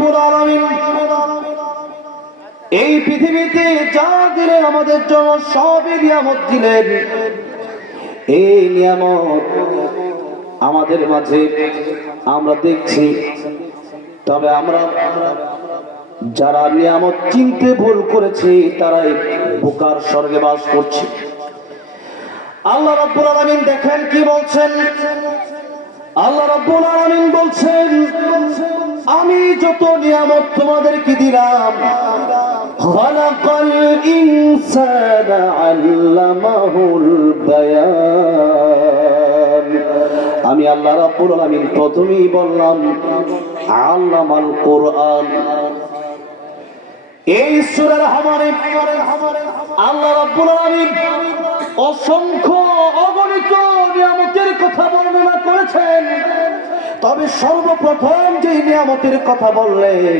রাব্বুল আলামিন এই পৃথিবীতে যা দিলেন আমাদের জন্য সবই নিয়ামত দিলেন। এই নিয়ামত আমাদের মাঝে আমরা দেখছি, তবে আমরা যারা নিয়ামত চিনতে ভুল করেছি তারাই বোকার স্বর্গে বাস করছে। আল্লাহ রাব্বুল আলামিন দেখেন কি বলছেন। আল্লাহ রাব্বুল আলামিন বলছেন, আমি যত নিয়ামত তোমাদেরকে দিলাম, খালাকাল ইনসানা আল্লামাহুল বায়ান, আমি আল্লাহ রাব্বুল আলামিন প্রথমেই বললাম আল্লামাল কোরআন। এই সূরার হামারে আল্লাহ রাব্বুল আলামিন অসংখ্য অগণিত নিয়ামতের কথা বর্ণনা করেছেন, তবে সর্বপ্রথম যে নিয়ামতের কথা বললেন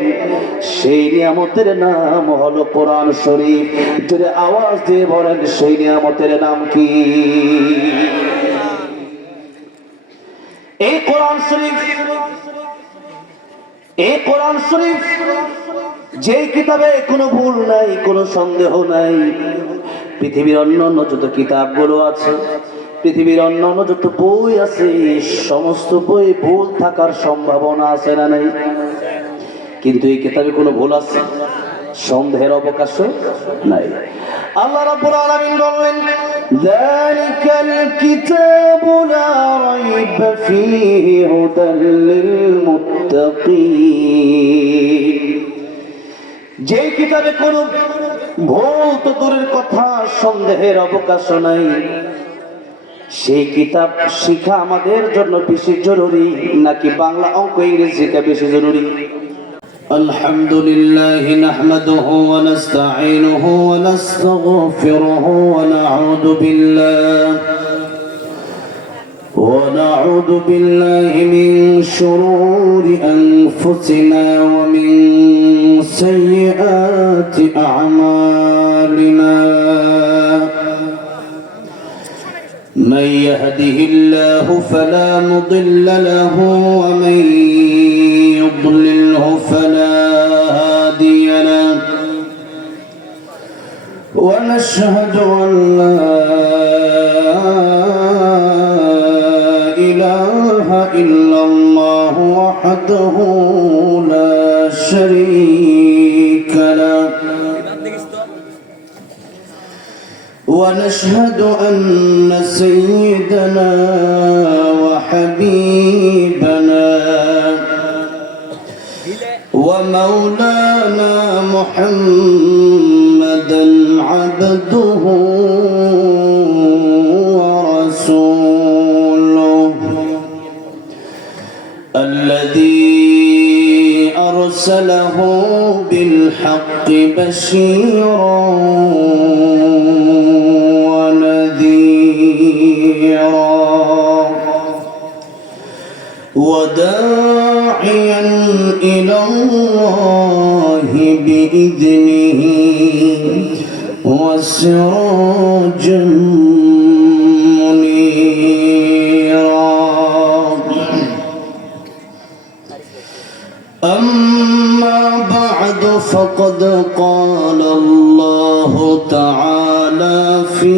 সেই নিয়ামতের নাম হলো কোরআন শরীফ। যদি আওয়াজ দিয়ে বলেন সেই নিয়ামতের নাম কি? এই কোরআন শরীফ, এই কোরআন শরীফ যে কিতাবে কোনো ভুল নাই, কোনো সন্দেহ নাই। পৃথিবীর অন্যান্য যত কিতাবগুলো আছে, পৃথিবীর অন্যান্য যত বই আছে, সমস্ত বই ভুল থাকার সম্ভাবনা আছে না নাই? কিন্তু এই কিতাবে কোনো ভুল আছে? সন্দেহের অবকাশ নাই। আল্লাহ রাব্বুল আলামিন বললেন, যালিকাল কিতাবু লা রাইবা ফীহি হুদাল লিল মুত্তাকিন, যে কিতাবে কোনো ভুল তো দূরের কথা, সন্দেহের অবকাশ নাই, সেই কিতাব শিখা আমাদের জন্য বেশি জরুরি নাকি বাংলা অঙ্ক ইংরেজি শিখা বেশি জরুরি? আলহামদুলিল্লাহ নাহমাদুহু ওয়া নাস্তাঈনুহু ওয়া নাস্তাগফিরুহু ওয়া নাউযু বিল্লাহি মিন শুরুরি আনফুসিনা ওয়া মিন সাইয়্যাতি আ'মালিনা। من يهده الله فلا مضل له ومن يضلله فلا هادي له، ونشهد أن لا إله إلا الله وحده لا شريك له، ونشهد أن سيدنا وحبيبنا ومولانا محمدا عبده ورسوله الذي أرسله بالحق بشيرا وداعيا إلى الله بإذنه وسراجا منيرا. أما بعد فقد قال الله تعالى في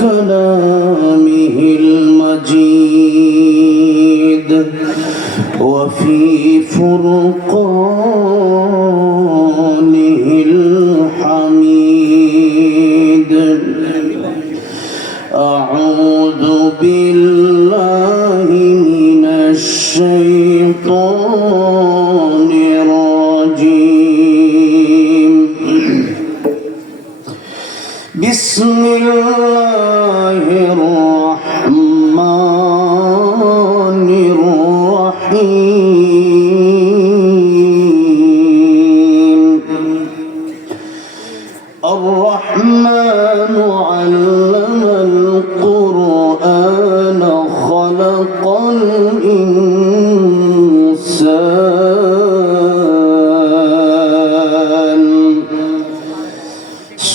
كلامه المجيد وفي فرقانه الحميد. أعوذ بالله من الشيطان الرجيم. بسم الله الرحمن الرحيم. الرحمن علم القرآن خلق الإنسان.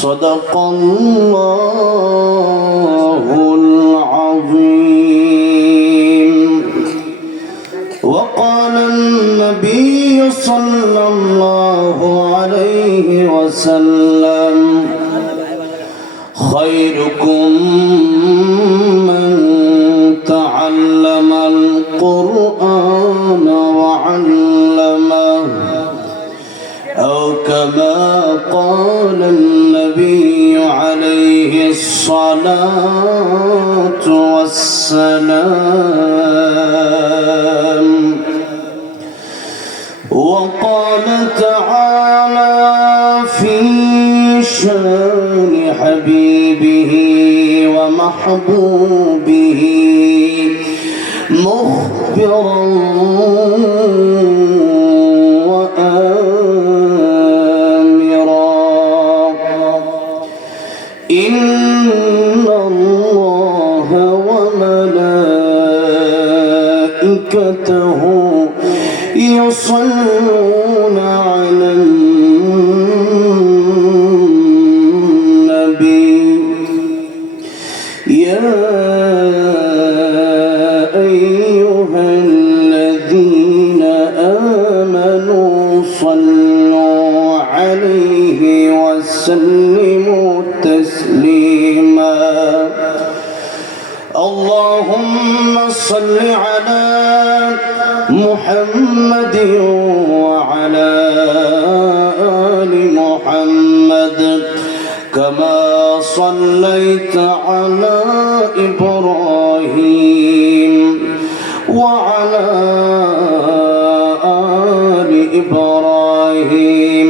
صدق الله العظيم. وقال النبي صلى صلى الله عليه وسلم خيركم من تعلم القرآن وعلمه أو كما قال النبي عليه الصلاة والسلام وقال تعالى في شان حبيبه ومحبوبه مخبرا إن الله وملائكته يصلون على النبي يا أيها الذين آمنوا صلوا عليه وسلموا تسليما اللهم صل على محمد وعلى آل محمد كما صليت على إبراهيم وعلى آل إبراهيم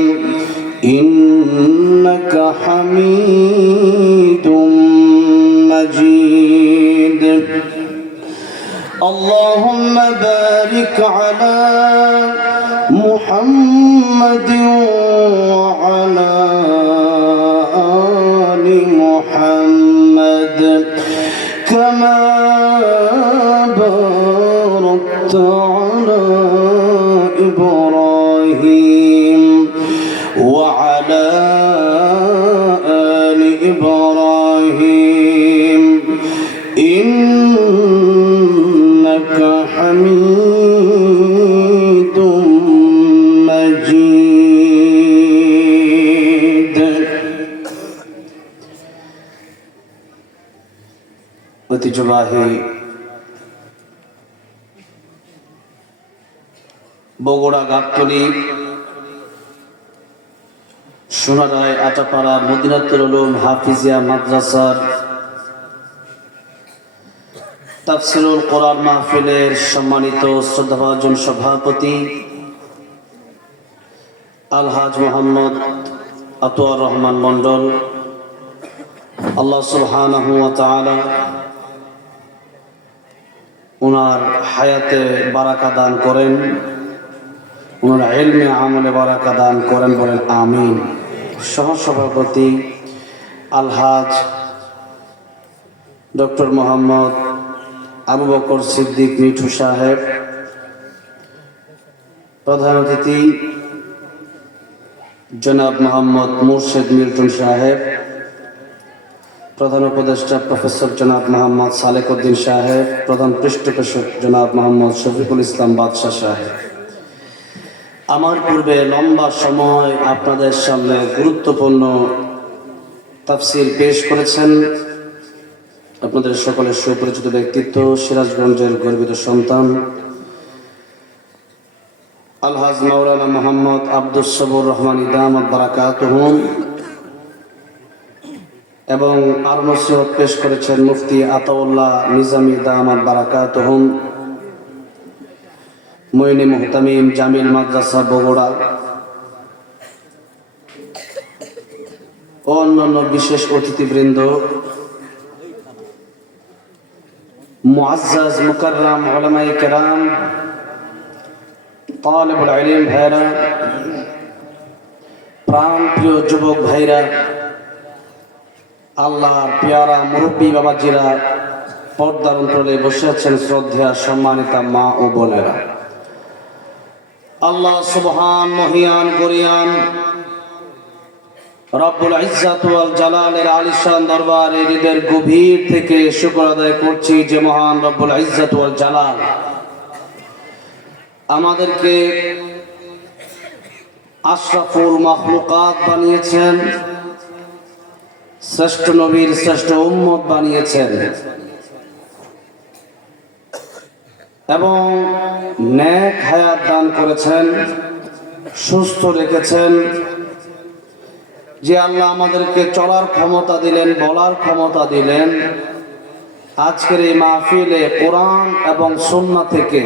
إنك حميد مجيد اللهم بارك على محمد وعلى آل محمد كما باركت على إبراهيم وعلى آل إبراهيم إنك حميد مجيد ঐতিহ্যবাহী বগুড়া গাবতলী সোনারায় আটাপাড়া মদিনাতুল উলুম হাফিজিয়া মাদ্রাসার তাফসীরুল কোরআন মাহফিলের সম্মানিত শ্রদ্ধাভাজন সভাপতি আলহাজ মোহাম্মদ আতোয়ার রহমান মন্ডল আল্লাহ সুবহানাহু ওয়া তাআলা ওনার হায়াতে বারাকা দান করেন ওনার ইলমে আমলে বারাকা দান করেন বলেন আমিন সহসভাপতি আলহাজ ডক্টর মোহাম্মদ আবু বকর সিদ্দিক মিঠু সাহেব প্রধান অতিথি জনাব মোহাম্মদ মুর্শেদ মিল্টন সাহেব প্রধান উপদেষ্টা প্রফেসর জনাব মোহাম্মদ সালেক উদ্দিন সাহেব প্রধান পৃষ্ঠপোষক জনাব মোহাম্মদ শফিকুল ইসলাম বাদশাহ সাহেব আমার পূর্বে লম্বা সময় আপনাদের সামনে গুরুত্বপূর্ণ তাফসীর পেশ করেছেন আপনাদের সকলের সুপরিচিত ব্যক্তিত্ব সিরাজগঞ্জের গর্বিত সন্তান আলহাজ মাওলানা মোহাম্মদ আব্দুস সবুর রহমান দামাত বারাকাতুহুম এবং আর নসিহত পেশ করেছেন মুফতি আতাউল্লাহ নিজামী দামাত বারাকাতুহুম মুইনি মুহতামিম জামিল মাদ্রাসা বগুড়া ও অন্যান্য বিশেষ অতিথিবৃন্দ মুআজ্জাজ মুকাররম উলামায়ে কেরাম তালিবুল ইলম ভাইরা প্রাণ প্রিয় যুবক ভাইরা আল্লাহর পেয়ারা মুরব্বী বাবাজিরা পর্দার অন্তরালে বসে আছেন শ্রদ্ধেয় সম্মানিতা মা ও বোনেরা আল্লাহ সুবহান মহিয়ান গরিয়ান রব্বুল ইজ্জাত ওয়াল জালালের আলিশান দরবারে হৃদয়ের গভীর থেকে শুকর আদায় করছি যে মহান রব্বুল ইজ্জাত ওয়াল জালাল আমাদেরকে আশরাফুল মাখলুকাত বানিয়েছেন, শ্রেষ্ঠ নবীর শ্রেষ্ঠ উম্মত বানিয়েছেন এবং নেক হায়াত দান করেছেন, সুস্থ রেখেছেন। যে আল্লাহ আমাদেরকে চলার ক্ষমতা দিলেন, বলার ক্ষমতা দিলেন, আজকের এই মাহফিলে কোরআন এবং সুন্নাহ থেকে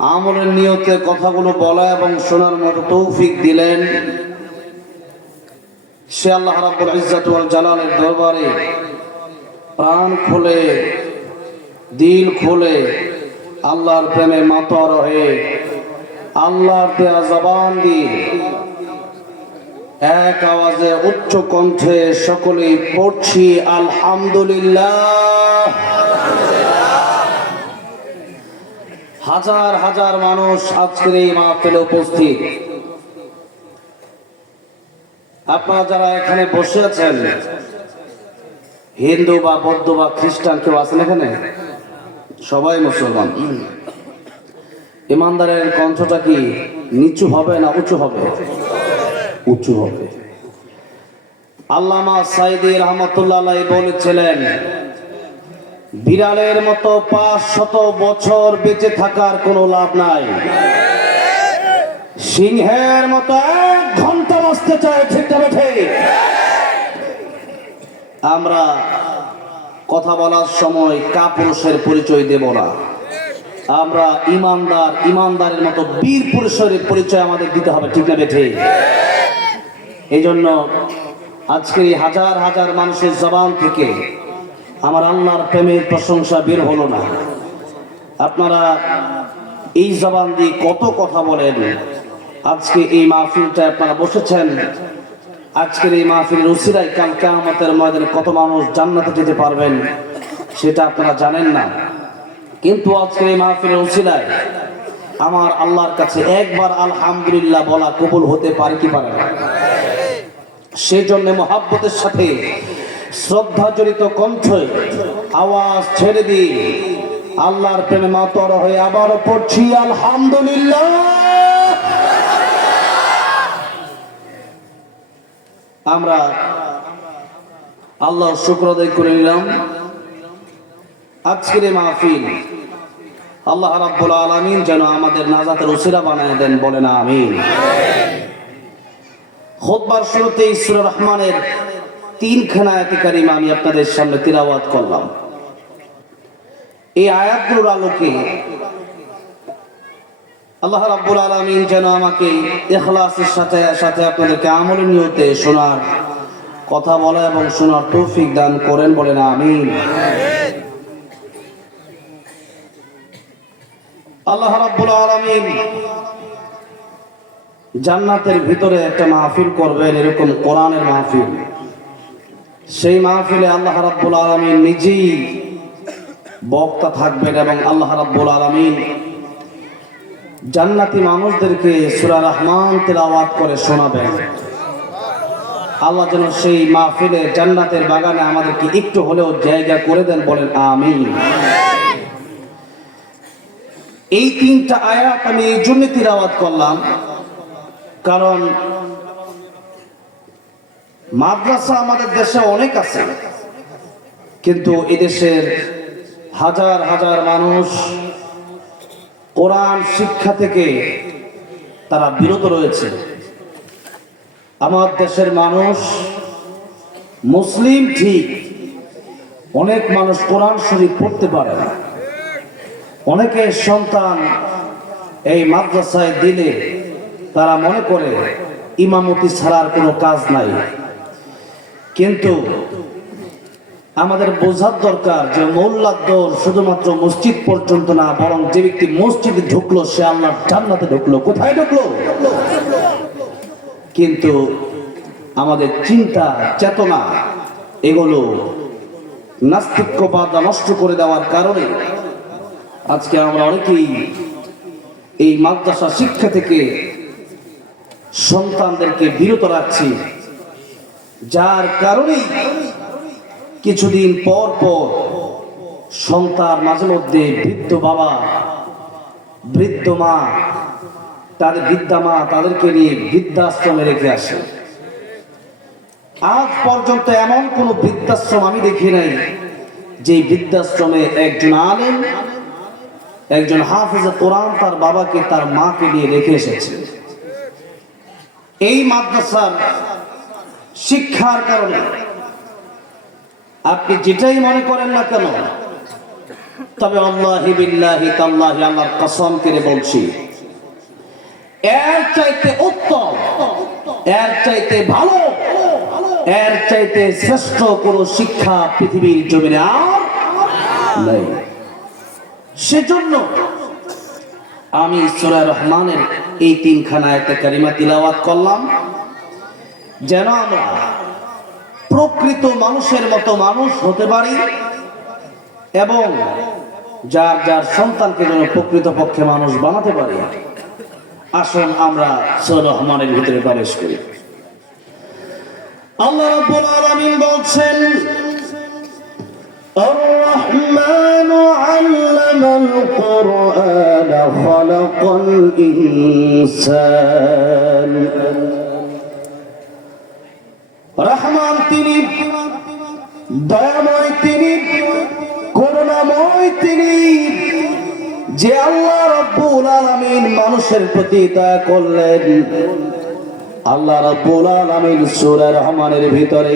আমলের নিয়তে কথাগুলো বলা এবং শোনার মতো তৌফিক দিলেন, সে আল্লাহ রাব্বুল ইজ্জত ওয়াল জালালের দরবারে প্রাণ খুলে, দিল খুলে, আল্লাহর প্রেমে মাতোয়ারা হয়ে, আল্লাহর দেয়া জবান দিয়ে এক আওয়াজে উচ্চ কণ্ঠে সকলেই পড়ছি আলহামদুলিল্লাহ। হাজার হাজার মানুষ আজকের এই মাহফিলে উপস্থিত। আপনারা যারা এখানে বসে আছেন, হিন্দু বা বৌদ্ধ বা খ্রিস্টান কেউ আছেন এখানে? সবাই মুসলমান। ইমানদারের কণ্ঠটা কি নিচু হবে না উঁচু হবে? উঁচু হবে। আল্লামা সাইদি রহমতুল্লাহ আলাইহি বলেছিলেন, বিড়ালের মতো 500 বছর বেঁচে থাকার কোনো লাভ নাই, সিংহের মতো 1 ঘন্টা বাঁচতে চায়। ঠিক না বেঠে? আমরা কথা বলার সময় কাপুরুষের পরিচয় দেব না, আমরা ইমানদারের মতো বীর পুরুষের পরিচয় আমাদের দিতে হবে। ঠিক না বেঠে? এই জন্য আজকে এই হাজার হাজার মানুষের জবান থেকে আমার আল্লাহর প্রেমের প্রশংসা বের হলো না। আপনারা এই জবান দিয়ে কত কথা বলেন। আজকে এই মাহফিলটা আপনারা বসেছেন, আজকের এই মাহফিলের উসিলায় কাল কিয়ামতের ময়দানে কত মানুষ জান্নাতে যেতে পারবেন সেটা আপনারা জানেন না। কিন্তু আজকের এই মাহফিলের উসিলায় আমার আল্লাহর কাছে একবার আলহামদুলিল্লাহ বলা কবুল হতে পারে কি পারে না? সেই জন্য মহাব্বতের সাথে শ্রদ্ধা জড়িত কণ্ঠে আওয়াজ ছেড়ে দিয়ে আল্লাহর প্রেমে মাতোয়ারা হয়ে আবারও পড়ছি আলহামদুলিল্লাহ। আমরা আল্লাহর শুকর আদায় করে নিলাম। আজকের এই মাহফিল আল্লাহ রাব্বুল আলামিন যেন আমাদের নাজাতের উসিলা বানায় দেন, বলেন আমিন। খুতবার শুরুতে সূরা রহমানের 3খানা আয়াত কারিমা আমি আপনাদের সামনে তিলাওয়াত করলাম। এই আয়াতগুলোর আলোকে আল্লাহ রাব্বুল আলামিন যেন আমাকে ইখলাসের সাথে সাথে আপনাদেরকে আমলের নিয়তে শোনার, কথা বলা এবং শোনার তৌফিক দান করেন, বলেন আমিন। আল্লাহ রাব্বুল আলামিন জান্নাতের ভিতরে একটা মাহফিল করবেন, এরকম কোরআনের মাহফিল। সেই মাহফিলে আল্লাহ রাব্বুল আলামিন নিজেই বক্তা থাকবেন এবং আল্লাহ রাব্বুল আলামিন জান্নাতি মানুষদেরকে সূরা রহমান তেলাওয়াত করে শোনাবেন। আল্লাহ যেন সেই মাহফিলে জান্নাতের বাগানে আমাদেরকে একটু হলেও জায়গা করে দেন, বলেন আমিন। এই 3টা আয়াত আমি এই জন্য তিলাওয়াত করলাম, কারণ মাদ্রাসা আমাদের দেশে অনেক আছে, কিন্তু এদেশের হাজার হাজার মানুষ কোরআন শিক্ষা থেকে তারা বিরত রয়েছে। আমার দেশের মানুষ মুসলিম ঠিক, অনেক মানুষ কোরআন শরীফ পড়তে পারে না। অনেকের সন্তান এই মাদ্রাসায় দিলে তারা মনে করে ইমামতি ছাড়ার কোনো কাজ নাই। কিন্তু আমাদের বোঝার দরকার যে মোল্লার দৌর শুধুমাত্র মসজিদ পর্যন্ত না, বরং যে ব্যক্তি মসজিদে ঢুকলো সে আল্লাহর জান্নাতে ঢুকলো। কোথায় ঢুকলো? কিন্তু আমাদের চিন্তা চেতনা এগুলো নাস্তিক্যবাদ নষ্ট করে দেওয়ার কারণে আজকে আমরা অনেকেই এই মাদ্রাসা শিক্ষা থেকে সন্তানদেরকে বিরত রাখছি, যার কারণে কিছুদিন পর পর সন্তান মাঝে মধ্যে বৃদ্ধ বাবা, বৃদ্ধ মা তাদের বৃদ্ধা মা তাদেরকে নিয়ে বৃদ্ধাশ্রমে রেখে আসে। আজ পর্যন্ত এমন কোন বৃদ্ধাশ্রম আমি দেখি নাই যে বৃদ্ধাশ্রমে একজন আলেম, একজন হাফেজে কোরআন তার বাবাকে তার মাকে নিয়ে রেখে এসেছে। এই মাদ্রাসার শিক্ষার কারণে আপনি যেটাই মনে করেন না কেন, তবে আল্লাহি বিল্লাহি তাল্লাহি আল্লাহর কসম করে বলছি, এর চাইতে উত্তম, এর চাইতে ভালো, এর চাইতে শ্রেষ্ঠ কোন শিক্ষা পৃথিবীর জমিনে আর নাই। সেজন্য আমি সূরা রহমানের এই তিনখানা আয়াতে কারিমা তিলাওয়াত করলাম, যেন আমরা প্রকৃত মানুষের মতো মানুষ হতে পারি এবং যার যার সন্তানকে যেন প্রকৃতপক্ষে মানুষ বানাতে পারি। আসুন আমরা সূরা রহমানের ভিতরে প্রবেশ করি। আল্লাহ রাব্বুল আলামিন বলছেন, আর-রাহমানু আল্লামাল কুরআনা খালাকাল ইনসান। রহমান তিনি, দয়াময় তিনি, করুণাময় তিনি, যে আল্লাহ রাব্বুল আলামিন মানুষের প্রতি দয়া করলেন। আল্লাহ রাব্বুল আলামিন সূরা রহমানের ভিতরে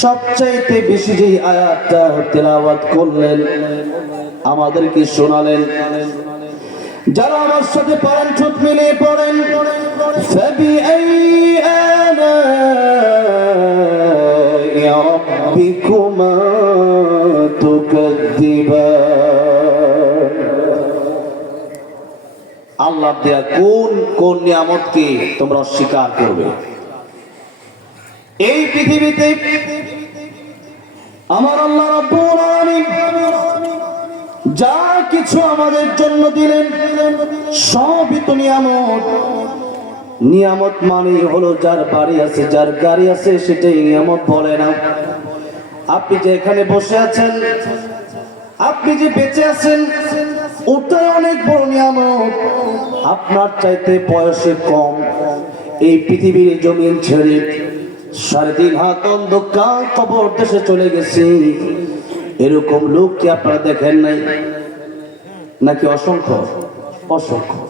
সবচাইতে বেশি যে আয়াতটা তেলাওয়াত করলেন, আমাদেরকে শোনালেন। যারা আমার সাথে পারেন ঠোঁট মিলিয়ে পড়েন, ফাবিআইয়ি আলাই রাব্বিকুমা তুকাযযিবান। আল্লাহ দেয়া কোন কোন নিয়ামতকে তোমরা অস্বীকার করবে? এই পৃথিবীতে আমার আল্লাহ রাব্বুল আলামিন যা কিছু আমাদের জন্য দিলেন সবই তো নিয়ামত। নিয়ামত মানে হলো যার বাড়ি আছে, যার গাড়ি আছে, সেটাই নিয়ামত বলে না। আপনি যে এখানে বসে আছেন, আপনি যে বেঁচে আছেন, ওটাই অনেক বড় নিয়ামত। আপনার চাইতে বয়সে কম এই পৃথিবীর জমিন ছেড়ে 3.5 হাত অন্ধকার কবর দেশে চলে গেছে, এরকম লোক কি আপনারা দেখেন নাই? নাকি অসংখ্য? অসংখ্য।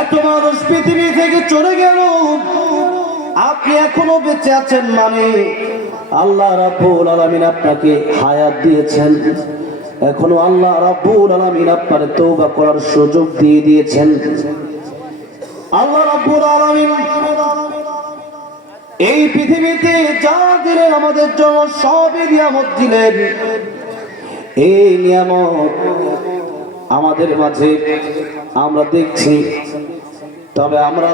এত মানুষ পৃথিবী থেকে চলে গেল, আপনি এখনো বেঁচে আছেন মানে আল্লাহ রাব্বুল আলামিন আপনাকে হায়াত দিয়েছেন। এখনো আল্লাহ রাব্বুল আলামিন আপনার তওবা করার সুযোগ দিয়ে দিয়েছেন। আল্লাহ রাব্বুল আলামিন এই পৃথিবীতে যা দিলেন আমাদের জন্য সবই নিয়ামত দিলেন। এই নিয়ামত আমাদের মাঝে আমরা দেখছি, তবে আমরা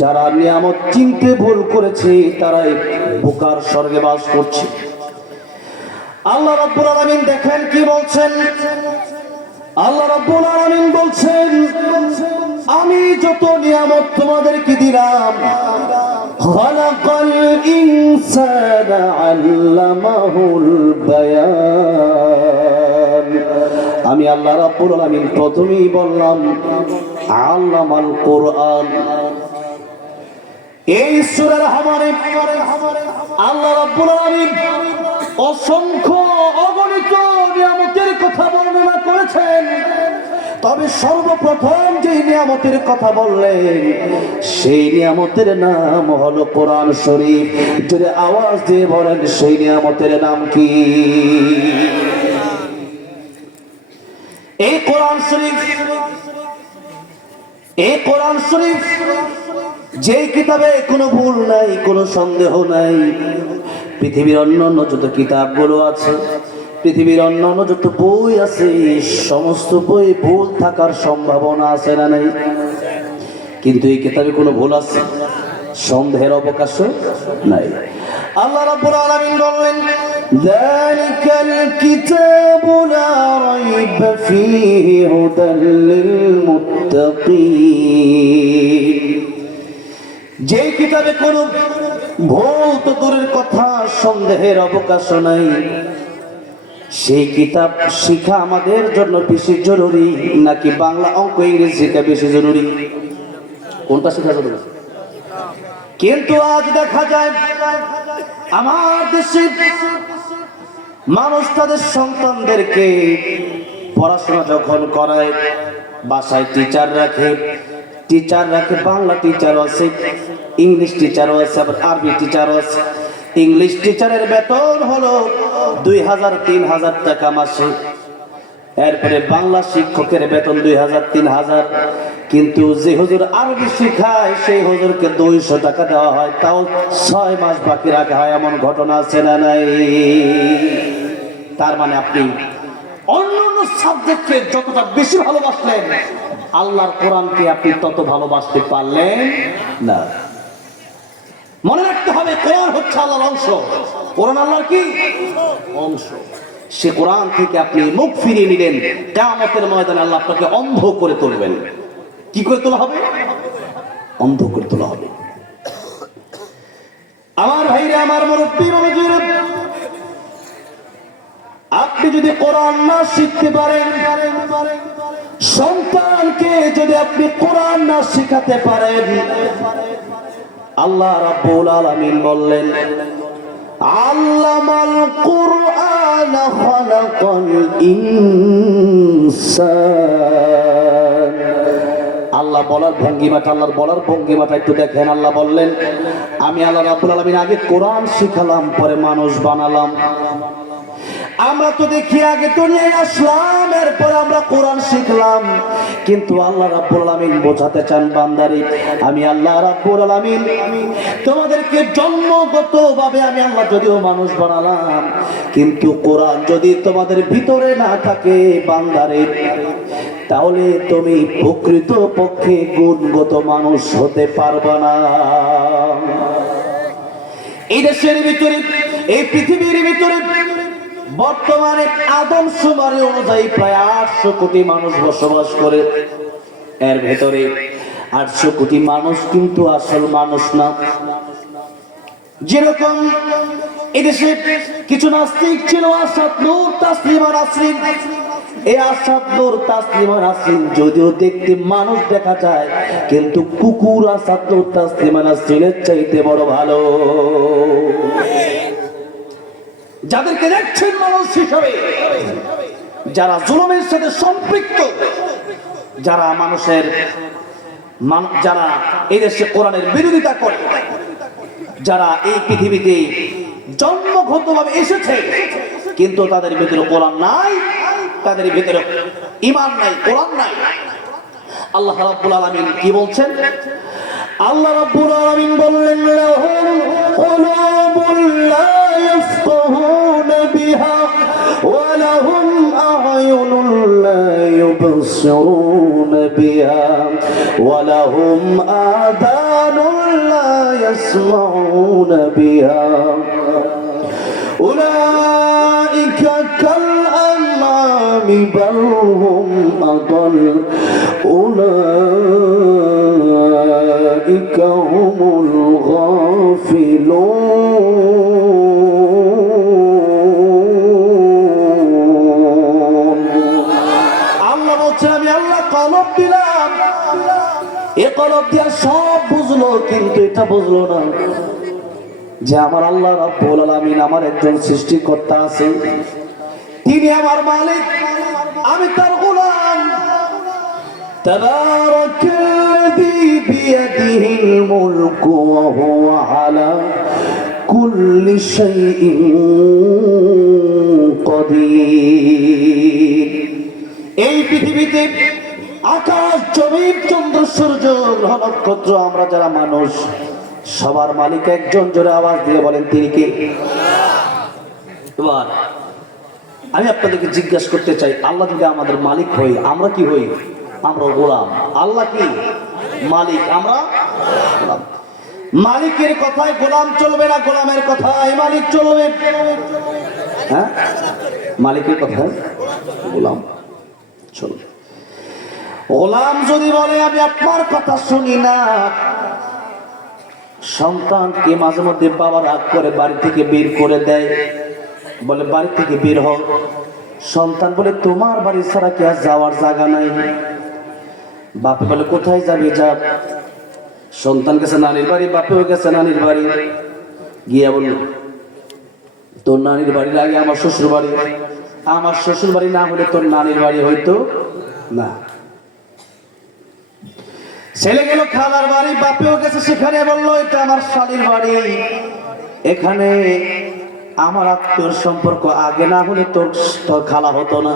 যারা নিয়ামত চিনতে ভুল করেছি তারাই বোকার স্বর্গে বাস করছে। আল্লাহ রাব্বুল আলামিন দেখেন কি বলছেন। আল্লাহ রাব্বুল আলামিন বলছেন, আমি যত নিয়ামত তোমাদেরকে দিলাম, খালাকাল ইনসানা আল্লামাহুল বায়ান। আমি আল্লাহ রাব্বুল আলামিন প্রথমেই বললাম আল্লামাল কুরআন। এই সূরা রহমানে আল্লাহ রাব্বুল আলামিন অসংখ্য অগণিত নিয়ামতের কথা বর্ণনা করেছেন, তবে সর্বপ্রথম যে নিয়ামতের কথা বললেন সেই নিয়ামতের নাম হলো কোরআন শরীফ। যদি আওয়াজ দিয়ে বলেন সেই নিয়ামতের নাম কি? এই কোরআন শরীফ, এই কোরআন শরীফ যে কিতাবে কোনো ভুল নাই, কোনো সন্দেহ নাই। পৃথিবীর অন্যান্য যত কিতাবগুলো আছে, পৃথিবীর অন্যান্য যত বই আছে, সমস্ত বই ভুল থাকার সম্ভাবনা আছে না নাই? কিন্তু এই কিতাবে কোনো ভুল আছে? সন্দেহের অবকাশ নাই। আল্লাহ রাব্বুল আলামিন বললেন, যালিকাল কিতাবু লা রাইবা ফীহি হুদাল লিল মুত্তাকিন। যে কিতাবে কোনো ভুল তো দূরের কথা, সন্দেহের অবকাশ নাই। সেই কিতাব শিখা আমাদের জন্য বেশি জরুরি নাকি বাংলা অঙ্ক ইংরেজি শিখা বেশি জরুরি? কোনটা শেখা জরুরি? কিন্তু আজ দেখা যায় আমার দেশে মানুষ তাদের সন্তানদেরকে পড়াশোনা যখন করায় বাসায় টিচার রাখে, বাংলা টিচারও আছে, ইংলিশ টিচারও আছে, আবার আরবি টিচারও আছে। ইংলিশ টিচারের বেতন হলো 2000-3000 টাকা মাসে। এরপরে বাংলা শিক্ষকের বেতন 2000-3000। কিন্তু যে হুজুর আরবি শিখায় সেই হুজুরকে 200 টাকা দেওয়া হয়, তাও 6 মাস বাকি রাখা হয়। এমন ঘটনা আছে না নাই? তার মানে আপনি অন্যান্য সাবজেক্টকে যতটা বেশি ভালোবাসলেন, আল্লাহর কোরআনকে আপনি তত ভালোবাসতে পারলেন না। মনে রাখতে হবে, কোরআন হচ্ছে আল্লাহর অংশ। কোরআন আল্লাহর কি অংশ? সে কোরআন থেকে আপনি মুখ ফিরিয়ে নিলেন, কিয়ামতের ময়দানে আল্লাহ আপনাকে অন্ধ করে তুলবেন। কি করে তোলা হবে? অন্ধ করে তোলা হবে। আমার ভাইরা, আমার মুরব্বী মানুষেরা, আপনি যদি কোরআন না শিখতে পারেন, সন্তানকে যদি আপনি কোরআন না শিখাতে পারেন, আল্লাহ রাব্বুল আলামিন বললেন, আল্লামাল কুরআন খালাকাল ইনসান। আল্লাহ বলার ভঙ্গিমাটা একটু দেখেন। আল্লাহ বললেন, আমি আল্লাহ রাব্বুল আলামিন আগে কোরআন শিখালাম, পরে মানুষ বানালাম। আমরা তো দেখি আগে দুনিয়ায় আসলাম, এরপর আমরা কোরআন শিখলাম। কিন্তু আল্লাহ রাব্বুল আলামিন বোঝাতে চান, বান্দারে, আমি আল্লাহ রাব্বুল আলামিন তোমাদেরকে জন্মগতভাবে আমি আল্লাহ যদিও মানুষ বানালাম, কিন্তু কোরআন যদি তোমাদের ভিতরে না থাকে বান্দারে, তাহলে তুমি প্রকৃত পক্ষে গুণগত মানুষ হতে পারবে না। এই দেশের ভিতরে, এই পৃথিবীর ভিতরে বর্তমানে আদমশুমারি অনুযায়ী প্রায় 800 কোটি মানুষ বসবাস করে। এর ভেতরে 800 কোটি মানুষ কিন্তু আসল মানুষ না। যেরকম এদেশে কিছু নাস্তিক ছিল, আসাদ নূর, তাসলিমা নাসরিন। এই আসাদ নূর, তাসলিমা নাসরিন যদিও দেখতে মানুষ দেখা যায়, কিন্তু কুকুর আসাদ নূর, তাসলিমা নাসরিনের চাইতে বড় ভালো। যাদেরকে দেখছেন মানুষ হিসাবে, যারা জুলুমের সাথে সম্পৃক্ত, যারা যারা এই দেশে কোরআনের বিরোধিতা করে, যারা এই পৃথিবীতে জন্মগতভাবে এসেছে কিন্তু তাদের ভিতরে কোরআন নাই, তাদের ভিতরে ঈমান নাই, কোরআন নাই। আল্লাহ রাব্বুল আলামিন কি বলছেন? আল্লাহ রাব্বুল আলামিন বললেন, লাহুম কুলুবুন লা ইয়াফকাহুনা বিহা ওয়া লাহুম আ'য়ুনুন লা ইউবসিরুনা বিহা ওয়া লাহুম আযানুন লা ইয়াসমাউনা বিহা উলাইকা কাল আনআমি বাল হুম আদাল উলাইকা হুমুল গাফিলুন। আল্লাহ বলছেন, আমি আল্লাহ কলব দিলাম, এ কলব দিয়া সব বুঝলো, কিন্তু এটা বুঝলো না যে আমার আল্লাহ রাব্বুল আলামিন আমার একজন সৃষ্টিকর্তা আছে, তিনি আমার মালিক, আমি তার গোলাম। তাবারাকাল্লাযী বিয়াদিহিল মুলকু ওয়া হুয়া আলা কুল্লি শাইইন কাদির। এই পৃথিবীতে আকাশ, জমিন, চন্দ্র, সূর্য, গ্রহ, নক্ষত্র, আমরা যারা মানুষ, সবার মালিক একজন। জোরে আওয়াজ দিয়ে বলেন, তিনি কে? এবার আমি আপনাদেরকে জিজ্ঞাসা করতে চাই, আল্লাহ যদি আমাদের মালিক হই, আমরা কি হই? আমরা গোলাম। আল্লাহ কি মালিক, আমরা গোলাম। মালিকের কথায় গোলাম চলবে না, গোলামের কথায় মালিক চলবে। হ্যাঁ, মালিকের কথায় গোলাম চলবে। গোলাম যদি বলে আমি আপনার কথা শুনি না, সন্তানকে মাঝে মধ্যে বাবা রাগ করে বাড়ি থেকে বের করে দেয়, বলে বাড়ি থেকে বের হও। সন্তান বলে তোমার বাড়ি ছাড়া কি আর যাওয়ার জায়গা নাই? বাপে বলে কোথায় যাবি, যা। সন্তান গেছে নানির বাড়ি, বাপেও গেছে নানির বাড়ি। গিয়া বলল তোর নানির বাড়ি লাগে আমার শ্বশুর বাড়ি, আমার শ্বশুর বাড়ি না হলে তোর নানির বাড়ি হইতো না। ছেলে গেল খালার বাড়ি, বাপেও গেছে সেখানে, বললো এটা আমার শালীর বাড়ি, এখানে আমার আত্মীয় সম্পর্ক, আগে না হলে তোর খালা হতো না।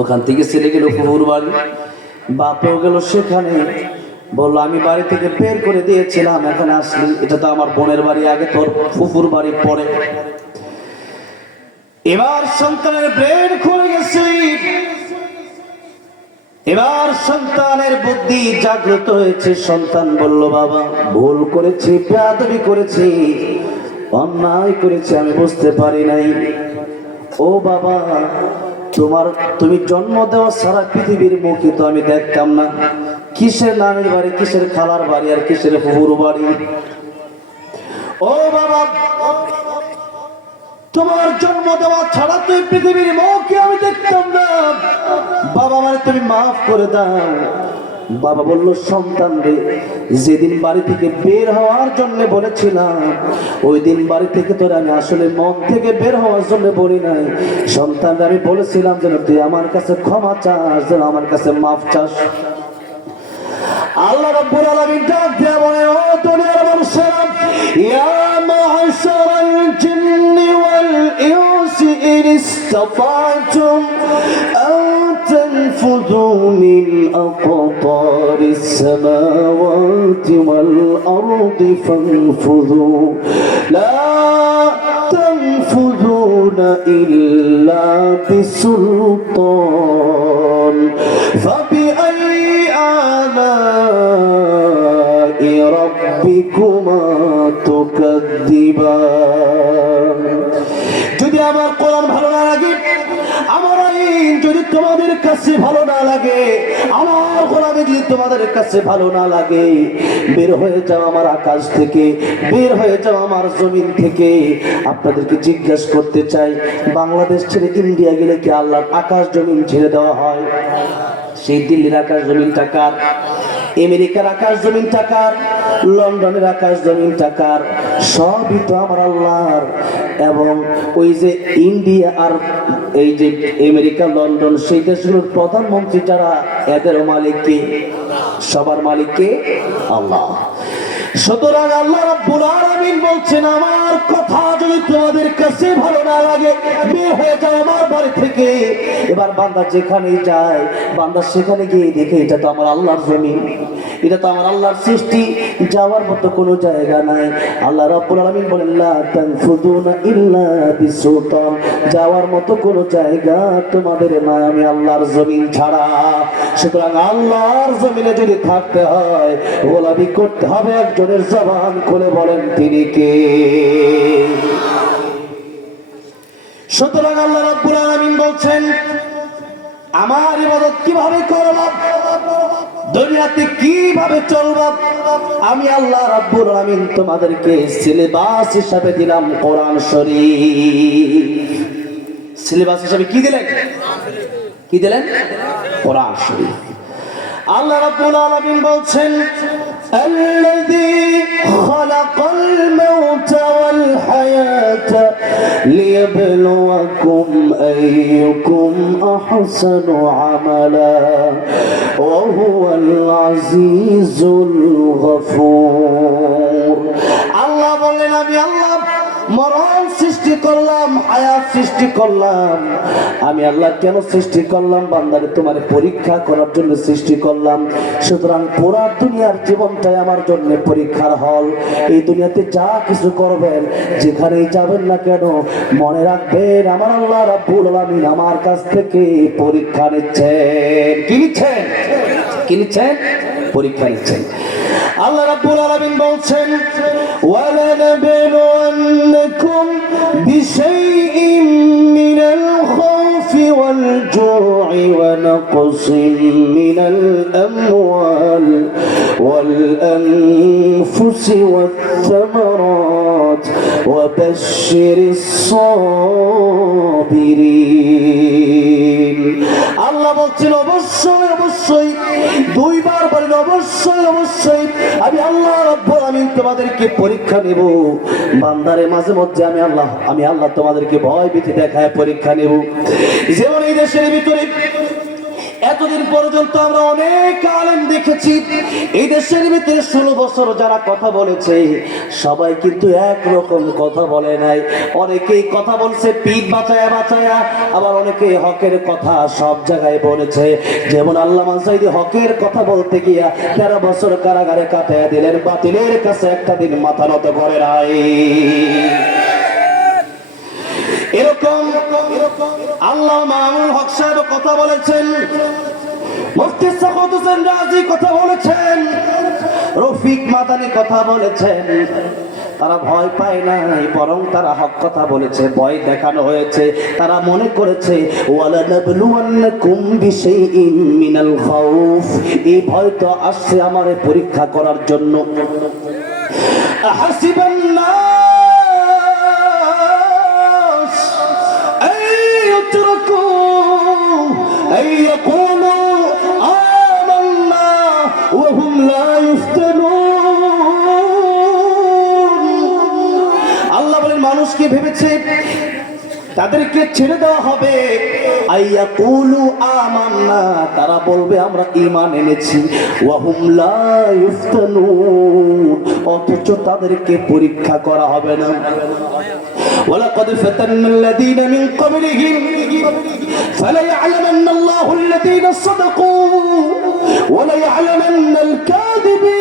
ওখান থেকে ছেলে গেল ফুফুর বাড়ি, বাপেও গেল সেখানে, বললো আমি বাড়ি থেকে বের করে দিয়েছিলাম, এখানে আসলি, এটা তো আমার বোনের বাড়ি, আগে তোর ফুফুর বাড়ি পরে। এবার সন্তানের ব্রেন খুলে গেছে, এবার সন্তানের বুদ্ধি জাগ্রত হয়েছে। সন্তান বলল বাবা ভুল করেছি, বেয়াদবি করেছি, অন্যায় করেছি, আমি বুঝতে পারি নাই। ও বাবা তুমি জন্ম দেওয়া সারা পৃথিবীর মুখে তো আমি দেখতাম না, কিসের নানির বাড়ি, কিসের খালার বাড়ি, আর কিসের ফুফুর বাড়ি। ও বাবা তোমার জন্ম দেওয়া ছাড়া তুই পৃথিবীর মুখে আমি দেখতাম না, বাবা মানে তুমি মাফ করে দাও। বাবা বলল সন্তান রে, যেদিন বাড়ি থেকে বের হওয়ার জন্য বলেছিলাম ওই দিন বাড়ি থেকে তোর আমি আসলে মন থেকে বের হওয়ার জন্য বলি নাই। সন্তান আমি বলেছিলাম যেন তুই আমার কাছে ক্ষমা চাস, যেন আমার কাছে মাফ চাস। আল্লাহ রাব্বুল আলামিন ডাক দিয়ে বলে ও দুনিয়ার মানুষেরা, ইয়া মা'শারাল জিন্নি ওয়াল ইনসি ইন ইসতাতা'তুম আন তানফুযু মিন আকতারিস সামাওয়াতি ওয়াল আরদি ফানফুযু লা তানফুযুনা ইল্লা বিসুলতান ফাবিআইয়ি রাব্বিকুমা তুকাদ্দিবান। যদি আমার কোরআন ভালো না লাগে, আমার আইন যদি তোমাদের কাছে ভালো না লাগে, আমার গোলামি যদি তোমাদের কাছে ভালো না লাগে, বের হয়ে যাও আমার আকাশ থেকে, বের হয়ে যাও আমার জমিন থেকে। আপনাদেরকে জিজ্ঞাসা করতে চাই, বাংলাদেশ ছেড়ে ইন্ডিয়া গেলে কি আল্লাহর আকাশ জমিন ছেড়ে দেওয়া হয়? সেই দিল্লির আকাশ জমিনটা কার? আমেরিকার আকাশ জমিনটা কার? লন্ডনের আকাশ জমিনটা কার? সবই তো আমার আল্লাহর। এবং ওই যে ইন্ডিয়া আর এই যে আমেরিকা, লন্ডন, সেই দেশগুলোর প্রধানমন্ত্রী যারা, এদের মালিক কে? সবার মালিক কে? আল্লাহ। সুতরাং আল্লাহ রাব্বুল আলামিন বলছেন আমার কথা যদি তোমাদের কাছে ভালো না লাগে, বের হয়ে যাও আমার বাড়ি থেকে। এবার বান্দা যেখানেই যায়, বান্দা সেখানে গিয়ে দেখে এটা তো আমার আল্লাহর জমিন, এটা তো আমার আল্লাহর সৃষ্টি, যাওয়ার মতো কোনো জায়গা নাই। আল্লাহ রাব্বুল আলামিন বলেন লা তানফুযুনা ইল্লা বিসুলতান, যাওয়ার মতো কোনো জায়গা তোমাদের নাই আমি আল্লাহর জমিন ছাড়া। সুতরাং আল্লাহর জমিনে যদি থাকতে হয়, গোলামি করতে হবে একজনের জবান খুলে বলেন তিনি কে? সুতরাং আল্লাহ রাব্বুল আলামিন বলছেন আমার ইবাদত কিভাবে করব, দুনিয়াতে কিভাবে চলব, আমি আল্লাহ রাব্বুল আলামিন তোমাদেরকে সিলেবাস হিসাবে দিলাম কোরআন শরীফ। সিলেবাস হিসাবে কি দিলেন? কি দিলেন? কোরআন শরীফ। আল্লাহ রাব্বুল আলামিন বলছেন الذي خلق الموت والحياة ليبلوكم أيكم أحسن عملا وهو العزيز الغفور। الله বলেন আমি আল্লাহ মরণ সৃষ্টি করলাম, হায়াত সৃষ্টি করলাম। আমি আল্লাহ কেন সৃষ্টি করলাম? বান্দারে তোমার পরীক্ষা করার জন্য সৃষ্টি করলাম। সুতরাং পুরা দুনিয়ার জীবনটাই আমার জন্য পরীক্ষার হল। এই দুনিয়াতে যা কিছু করবেন, যেখানেই যাবেন না কেন, মনে রাখবেন আমার আল্লাহ রাব্বুল আলামিন আমার কাছ থেকে পরীক্ষা নিচ্ছেন। কি নিচ্ছেন? কি নিচ্ছেন? পরীক্ষা নিচ্ছেন। আল্লাহ রাব্বুল আলামিন বলছেন ওয়ালানাবলুওয়ান্নাকুম বিশাইইম মিনাল খাউফি ওয়াল জু'i ওয়া ونقص من الأموال والأنفس والثمرات وبشر الصابرين আল্লাহ বলছেন অবশ্যই অবশ্যই, দুইবার বলেন অবশ্যই অবশ্যই আমি আল্লাহ রাব্বুল আমিন তোমাদেরকে পরীক্ষা নেব। বান্দারে মাঝে মধ্যে আমি আল্লাহ তোমাদেরকে ভয় ভীতি দেখায় পরীক্ষা নেব। যেমন এই দেশের ভিতরে এতদিন পর্যন্ত আমরা অনেক আলেম দেখেছি, এই দেশের ভিতরে 16 বছর যারা কথা বলেছে সবাই কিন্তু একরকম কথা বলে নাই। অনেকেই কথা বলছে পিঠ বাঁচায়া বাঁচায়া, আবার অনেকেই হকের কথা সব জায়গায় বলেছে। যেমন আল্লামা সাঈদী হকের কথা বলতে গিয়া 13 বছর কারাগারে কাটাইয়া দিলেন, বাতিলের কাছে একটা দিন মাথা নত করে নাই। এরকম আল্লামা মামুনুল হক সাহেব কথা বলেছেন, মুফতি সাখাওয়াত হোসেন রাজি কথা বলেছেন, রফিক মাদানী কথা বলেছেন। তারা ভয় পায় নাই, বরং তারা হক কথা বলেছে, ভয় দেখানো হয়েছে। তারা মনে করেছে ওয়ালা নাবলুওয়ান্নাকুম বিশাইইন মিনাল খাউফ, এই ভয় তো আসছে আমারে পরীক্ষা করার জন্য। আহাসিবান নাস আইয়ুতরাকু আইয়াকুলু আমান্না ওয়া হুম লা ইফতানুন। আল্লাহ বলেন মানুষকে ভেবেছে তাদেরকে ছেড়ে দেওয়া হবে। আইয়াকুলু আমান্না, তারা বলবে আমরা ঈমান এনেছি। ওয়া হুম লা ইফতানুন, অথচ তাদেরকে পরীক্ষা করা হবে না। ওয়ালাকাদ ফাতান্নাল্লাযীনা মিন ক্বাবলিহিম ফালায়া'লামান্না আল্লাহু আল্লাযীনা সাদাকু ওয়া লায়া'লামান্নাল কাযিবিন।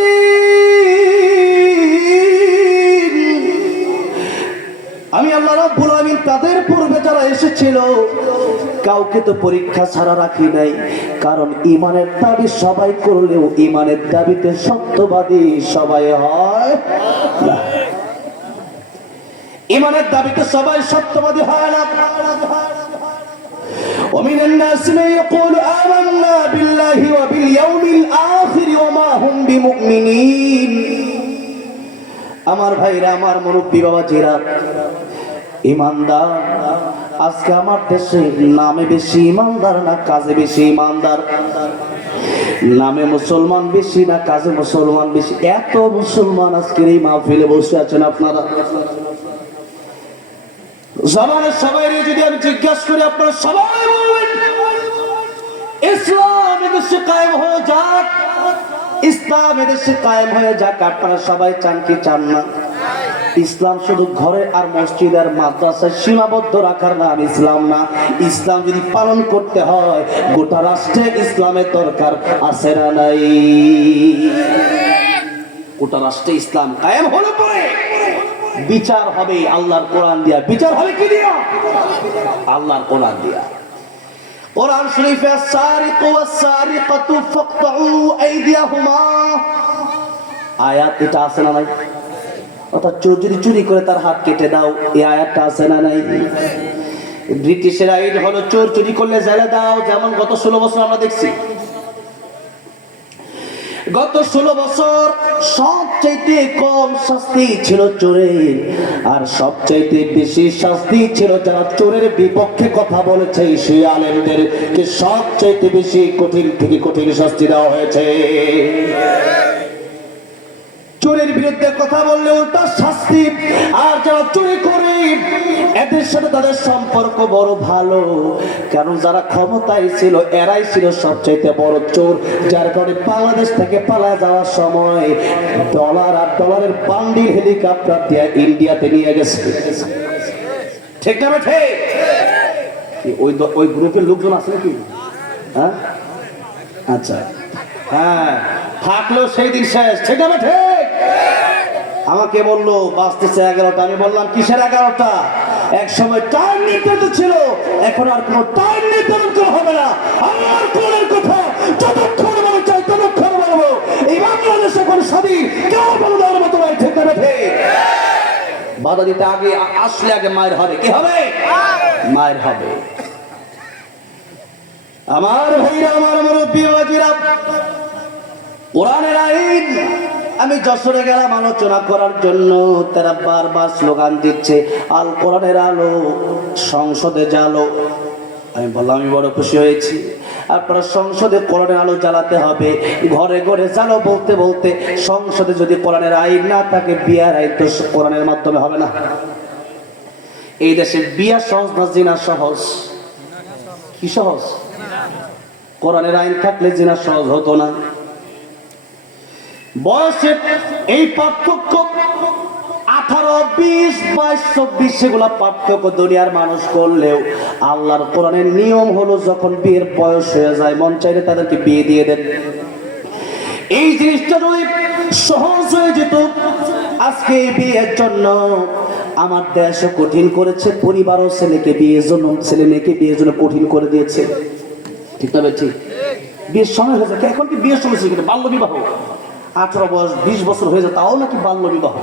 আমি আল্লাহ রাব্বুল আলামিন তাদের পূর্বে যারা এসেছিল কাউকে তো পরীক্ষা ছাড়া রাখি নাই, কারণ ঈমানের দাবি সবাই করলেও ঈমানের দাবিতে সত্যবাদী সবাই হয় না। ঈমানের দাবিতে সবাই সত্যবাদী হয় না। ومن الناس من يقول آمنا بالله وباليوم الآخر وما هم بمؤمنين। আমার ভাইরা, আমার মুরব্বী বাবাজিরা, ইমানদার আজকে আমার দেশে নামে বেশি ইমানদার না কাজে বেশি ইমানদার? নামে মুসলমান বেশি না কাজে মুসলমান বেশি? এত মুসলমান আজকের এই মাহফিলে বসে আছেন আপনারা। জমানের সবাই যদি আমি জিজ্ঞাসা করি আপনারা সবাই বলবেন ইসলাম এদেশে কায়েম হয়ে যাক, ইসলাম এদেশে কায়েম হয়ে যাক। আপনারা সবাই চান কি চান না? ইসলাম শুধু ঘরে আর মসজিদ আর মাদ্রাসায় সীমাবদ্ধ রাখার নাম ইসলাম না। ইসলাম যদি পালন করতে হয় গোটা রাষ্ট্রে ইসলামের দরকার আছে না নাই? গোটা রাষ্ট্রে ইসলাম কায়েম হলে পরে বিচার হবে আল্লাহর কোরআন দিয়া। বিচার হবে কি দিয়া? আল্লাহর কোরআন দিয়া। কোরআন শরীফে সারিকু ওয়াস-সারিকাতু ফাকতাউ আইদিয়াহুমা আয়াত এটা আছে না নাই? অর্থাৎ চোর যদি চুরি করে তার হাত কেটে দাও, এই আয়াতটা আছে না নাই? ব্রিটিশের আইন হলো চোর চুরি করলে জেলে দাও। যেমন গত 16 বছর আমরা দেখছি, গত 16 বছর সবচাইতে কম শাস্তি ছিল চোরের, আর সবচাইতে বেশি শাস্তি ছিল যারা চোরের বিপক্ষে কথা বলেছে সেই আলেমদেরকে সবচাইতে বেশি কঠিন থেকে কঠিন শাস্তি দেওয়া হয়েছে। চোরের বিরুদ্ধে কথা বললে উল্টা শাস্তি, আর যারা চুরি করে এদের সাথে তাদের সম্পর্ক বড় ভালো, কারণ যারা ক্ষমতায় ছিল এরাই ছিল সবচাইতে বড় চোর। যার কারণে বাংলাদেশ থেকে পালায় যাওয়ার সময় ডলার আর ডলারের বান্ডিল হেলিকপ্টার দিয়ে ইন্ডিয়াতে নিয়ে গেছে। ঠিক না ঠিক? ওই গ্রুপের লোকজন আছে নাকি? হ্যাঁ, আচ্ছা, হ্যাঁ, থাকলেও সেই দিন শেষ। ঠিক না ঠিক? আমাকে বললো বাঁচতেছে 11টা, আমি বললাম কিসের 11টা? এক সময় টাইম নির্ধারিত ছিল, এখন আর কোনো টাইম নির্ধারণ করা হবে না। আমার কোনের কথা যতক্ষণ বলা চাই ততক্ষণ বলবো। এই বাংলাদেশ এখন স্বাধীন, কেউ বলার মতো নাই। ঠিক না ঠিক? বাধা দিতে আগে আসলে আগে মায়ের হবে। কি হবে? মায়ের হবে। আমার ভাইরা, আমার মুরব্বী বাজিরা, কোরআনের আইন আমি যশোরে গেলাম আলোচনা করার জন্য। তারা বারবার স্লোগান দিচ্ছে, আল কোরআনের আলো সংসদে জ্বালো। আমি বললাম আমি বড় খুশি হয়েছি। আপনারা সংসদে কোরআনের আলো জ্বালাতে হবে, ঘরে ঘরে জ্বালো বলতে বলতে সংসদে যদি কোরআনের আইন না থাকে, বিয়ার আইন তো কোরআনের মাধ্যমে হবে না। এই দেশে বিয়া সহজ না জিনা সহজ? কি সহজ? কোরআনের আইন থাকলে জিনা সহজ হতো না। বয়সের এই পার্থক্য 18, 20, 22, 24 সেগুলা পার্থক্য দুনিয়ার মানুষ করলেও আল্লাহর কোরআনের নিয়ম হলো যখন বিয়ের বয়স হয়ে যায় মন চাইলে তাদেরকে বিয়ে দিয়ে দেন। এই জিনিসটা যদি সহজ হয়ে যেত, আজকে বিয়ের জন্য আমার দেশও কঠিন করেছে, পরিবারও ছেলেকে বিয়ের জন্য, ছেলে মেয়েকে বিয়ের জন্য কঠিন করে দিয়েছে। ঠিক না ঠিক? বিয়ের সময় হয়ে যায়, এখন কি বিয়ের সময় ছিল বাল্য বিবাহ? 18 বয়স 20 বছর হয়ে যায় তাও নাকি বাল্য বিবাহ।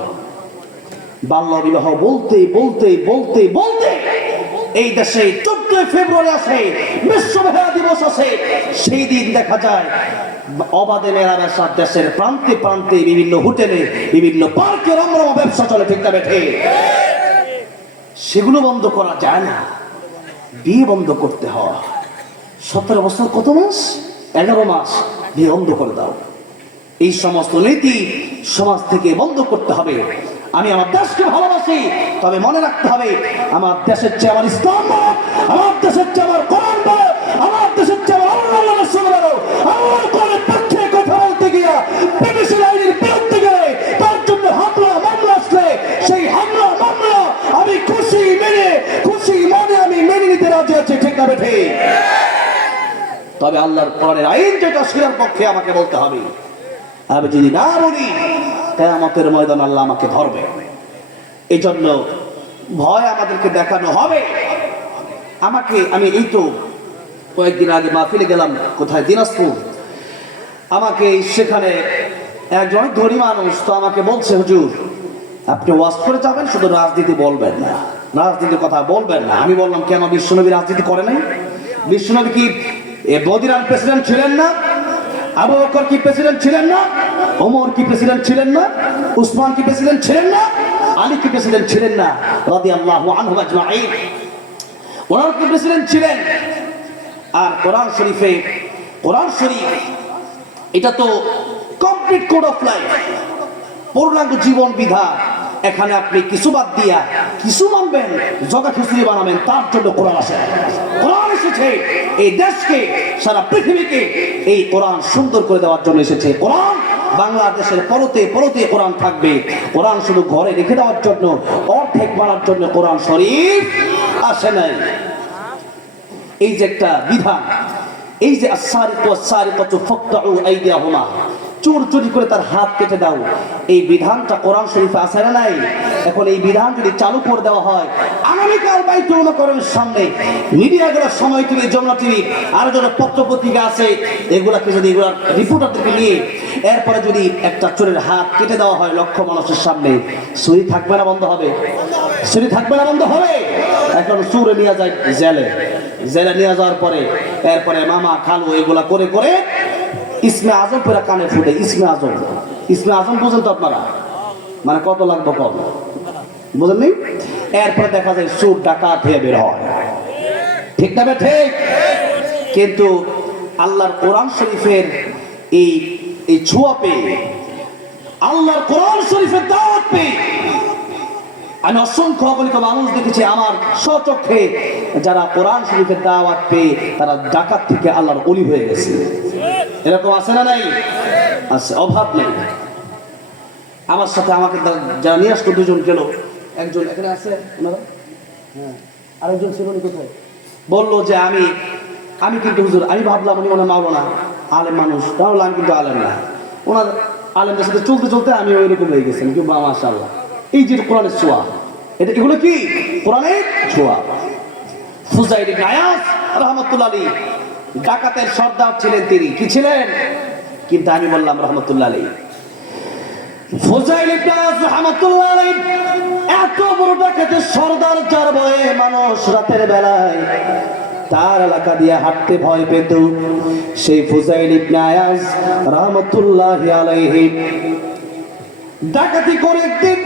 বাল্য বিবাহ বলতে বলতে বলতে বলতে এই দেশে 14 ফেব্রুয়ারি আসে, বিশ্ব মহিলা দিবস আসে, সেই দিন দেখা যায় অবাধে মেলামেশা দেশের প্রান্তে প্রান্তে, বিভিন্ন হোটেলে, বিভিন্ন পার্কে রমরমা ব্যবসা চলে। ঠিক না বেঠে? সেগুলো বন্ধ করা যায় না, বিয়ে বন্ধ করতে হয়। 17 বছর কত মাস? 11 মাস। বিয়ে বন্ধ করে দাও। এই সমস্ত নীতি সমাজ থেকে বন্ধ করতে হবে। আমি আমার দেশকে ভালোবাসি, তবে মনে রাখতে হবে আমার দেশের চেয়ে আমার ইসলাম, আমার দেশের চেয়ে আমার কোরআন, আমার দেশের চেয়ে আমার আল্লাহ রাসূল, আমার কোরআনের পক্ষে কথা বলতে গিয়া বিদেশি আইনের বিরুদ্ধে গেলে তার জন্য হামলা মামলা আসলে সেই হামলা মামলা আমি খুশি মনে আমি মেনে নিতে রাজি আছি। ঠিক না বেঠে? তবে আল্লাহর কোরআনের আইন যেটা সেটার পক্ষে আমাকে বলতে হবে। আমি যদি না বলি, কিয়ামতের ময়দান আল্লাহ আমাকে ধরবে। এই জন্য ভয় আমাদেরকে দেখানো হবে। আমি এই তো কয়েকদিন আগে মাহফিলে গেলাম, কোথায়? দিনাজপুর। আমাকে সেখানে একজন ধনী মানুষ তো আমাকে বলছে, হুজুর আপনি ওয়াজ করে যাবেন, শুধু রাজনীতি বলবেন না, রাজনীতির কথা বলবেন না। আমি বললাম, কেন? বিশ্বনবী রাজনীতি করে নাই? বিশ্বনবী কি মদিনার প্রেসিডেন্ট ছিলেন না? আবু বকর কি প্রেসিডেন্ট ছিলেন না? ওমর কি প্রেসিডেন্ট ছিলেন না? উসমান কি প্রেসিডেন্ট ছিলেন না? আলী কি প্রেসিডেন্ট ছিলেন না? রাদিয়াল্লাহু আনহুম আজমাইন। ওনারা কি প্রেসিডেন্ট ছিলেন? আর কোরআন শরীফ এটা তো কমপ্লিট কোড অফ লাইফ, পূর্ণাঙ্গ জীবন বিধান। এখানে আপনি কিছু বাদ দিয়া কিছু মানবেন, জগা খিচুড়ি বানাবেন, তার জন্য কোরআন আসে। কোরআন এসেছে এই দেশকে, সারা পৃথিবীকে এই কোরআন সুন্দর করে দেওয়ার জন্য এসেছে। কোরআন বাংলাদেশের পরতে পরতে কোরআন থাকবে। কোরআন শুধু ঘরে রেখে দেওয়ার জন্য, অর্ধেক মানার জন্য কোরআন শরীফ আসে নাই। এই যে একটা বিধান, এই যে আস-সারিকু ফাকতাউ আইদিয়াহুমা, চোর চুরি করে তার হাত কেটে দাও, এই বিধানটা কোরআন শরীফে আছে না নাই? এখন এই বিধান যদি চালু করে দেওয়া হয়, আগামীকাল বাইতুল মুকাররমের সামনে মিডিয়াগুলো, সময় টিভি, যমুনা টিভি, আর যারা পত্রপত্রিকা আছে, এগুলাকে যদি এগুলা রিপোর্টারদেরকে নিয়ে এরপরে যদি একটা চোরের হাত কেটে দেওয়া হয় লক্ষ মানুষের সামনে, চুরি থাকবে না বন্ধ হবে? চুরি থাকবে না বন্ধ হবে? এখন চোরে নিয়ে যায় জেলে নিয়ে যাওয়ার পরে এরপরে মামা খালু এগুলা করে করে ইসমে আজম পেরা কানে ফুটে। ইসমে আজম বুঝেন তো আপনারা? মানে কত লাগবে কম, বুঝেন নি? এরপরে দেখা যায় চোর ডাকাত হয়ে বের হয়। ঠিক না ঠিক? কিন্তু আল্লাহর কোরআন শরীফের এই ছোঁয়া পেয়ে, আল্লাহর কোরআন শরীফের দাওয়াত পেয়ে আমি অসংখ্য অগণিত মানুষ দেখেছি আমার স্বচক্ষে, যারা কোরআন শরীফের দাওয়াত পেয়ে তারা ডাকাত থেকে আল্লাহর ওলি হয়ে গেছে। এরকম আছে না নাই? আছে, অভাব নেই। আমার সাথে আমাকে যারা নিয়ে আসতো, দুজন গেল, একজন এখানে আছে, হ্যাঁ, আরেকজন ছিল কোথায়, বললো যে আমি কিন্তু হুজুর, আমি ভাবলাম উনি মনে মাওলানা আলেম মানুষ, তাহলে আমি কিন্তু আলেম না। ওনার আলেমদের সাথে চলতে চলতে আমি ওইরকম হয়ে গেছি। কিন্তু মাশাআল্লাহ, এই যে কোরআনের ছোঁয়া, এগুলো কি কোরআনের ছোঁয়া। ফুজাইল ইবনে আয়াজ রাহমাতুল্লাহ আলাইহি ডাকাতের সর্দার ছিলেন, তিনি কি ছিলেন? কিন্তু আমি বললাম রাহমাতুল্লাহ আলাইহি, ফুজাইল ইবনে আয়াজ রাহমাতুল্লাহ আলাইহি এত বড় ডাকাতের সর্দার, যার ভয়ে মানুষ রাতের বেলায় তার এলাকা দিয়ে হাঁটতে ভয় পেত। সেই ফুজাইল ইবনে আয়াজ রাহমাতুল্লাহি আলাইহি ডাকাতি করে একদিন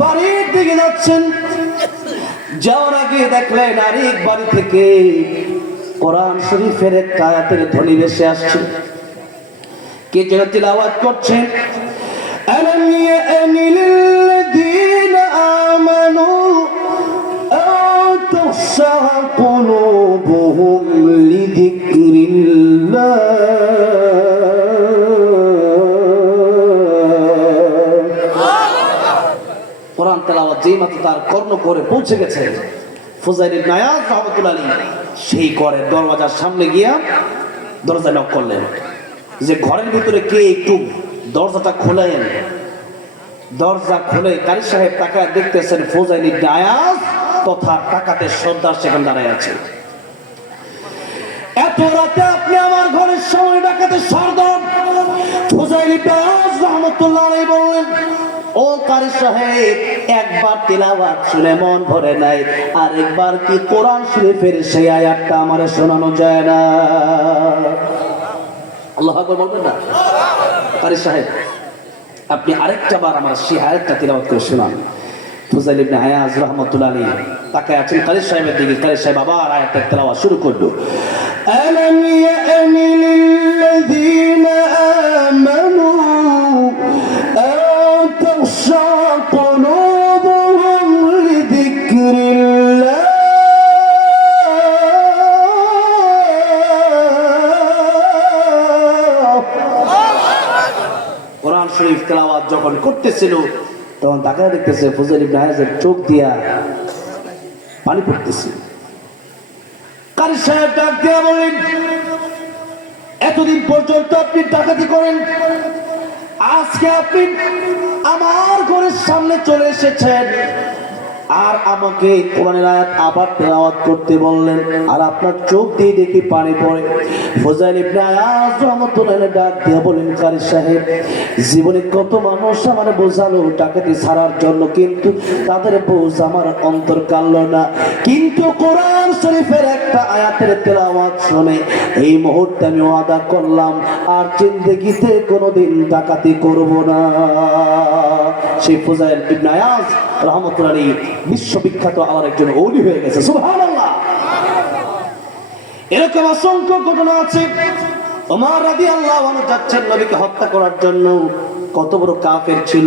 বাড়ির দিকে যাচ্ছেন। যাওয়ার আগে দেখলেন আরেক বাড়ি থেকে কোরআন শরীফের একটা আয়াতের ধ্বনি ভেসে আসছে। কে যেন তিলাওয়াত করছেন, আলাম ইয়ানি লিল্লাযীনা আমানু আন তাখশা কুলুবুহুম লিযিকরিল্লাহ। কোরআন তেলাওয়াত যেই মাত্র তার কর্ণ করে পৌঁছে গেছে, ফুজাইল ইবনে আয়াজ রাহমাতুল্লাহি আলাইহি সেই ঘরের দরজার সামনে গিয়া দরজা নক করলেন যে ঘরের ভিতরে কে একটু দরজাটা খোলেন। দরজা খুলে কারি সাহেব তাকায় দেখতেছেন ফুজাইল ইবনে আয়াজ তথা ডাকাতের সর্দার সেখানে দাঁড়ায় আছে। এত রাতে আপনি আমার ঘরের সামনে ডাকাতের সর্দার? ফুজাইল ইবনে আয়াজ রাহমাতুল্লাহি আলাইহি বললেন, ও কারি সাহেব, একবার তিলাওয়াত শুনে মন ভরে নাই, আর একবার কি কোরআন শরীফের সেই আয়াতটা আমারে শোনানো যায় না? আল্লাহু আকবার বলবেন না? কারি সাহেব, আপনি আরেকটা বার আমার সেই আয়াতটা তিলাওয়াত করে শোনান। ফুজাইল ইবনে আয়াজ রাহমাতুল্লাহি আলাইহি তাকায় আছেন কারি সাহেবের দিকে। কারি সাহেব আবার আয়াতটা তিলাওয়াত শুরু করলো, আলাম ইয়ানি লিল্লাযীনা আমানু আন তাখশা কুলুবুহুম লিযিকরিল্লাহ। কোরআন শরীফ তেলাওয়াত যখন করতেছিল তখন তাকায় দেখতেছে ফুজাইল ইবনে আয়াজের চোখ দিয়া পানি পড়তেছে। কারি সাহেব ডাক দিয়া বলেন, এতদিন পর্যন্ত আপনি ডাকাতি করেন, আজকে আপনি আমার ঘরের সামনে চলে এসেছেন আর আমাকে কোরআনের আয়াত আবার তেলাওয়াত করতে বললেন, আর আপনার চোখ দিয়ে দেখি পানি পড়ে। ফুজাইল ইবনে আয়াজ রাহমাতুল্লাহি আলাইহি ডাক দিয়ে বলেন, কারি সাহেব, জীবনে কত মানুষ আমার বোঝালো ডাকাতি ছাড়ার জন্য, কিন্তু তাদের বোঝ আমার অন্তর কাড়লো না। কিন্তু কোরআন শরীফের একটা আয়াতের তেলাওয়াত শুনে এই মুহূর্তে আমি ওয়াদা করলাম আর জিন্দেগিতে কোনোদিন ডাকাতি করব না। সেই ফুজাইল ইবনে আয়াজ রাহমাতুল্লাহি আলাইহি বিশ্ববিখ্যাত আল্লাহর একজন ওলি হয়ে গেছে। সুবহানাল্লাহ। এরকম অসংখ্য ঘটনা আছে। ওমর রাদিয়াল্লাহু আনহু যাচ্ছেন নবীকে হত্যা করার জন্য, কত বড় কাফের ছিল।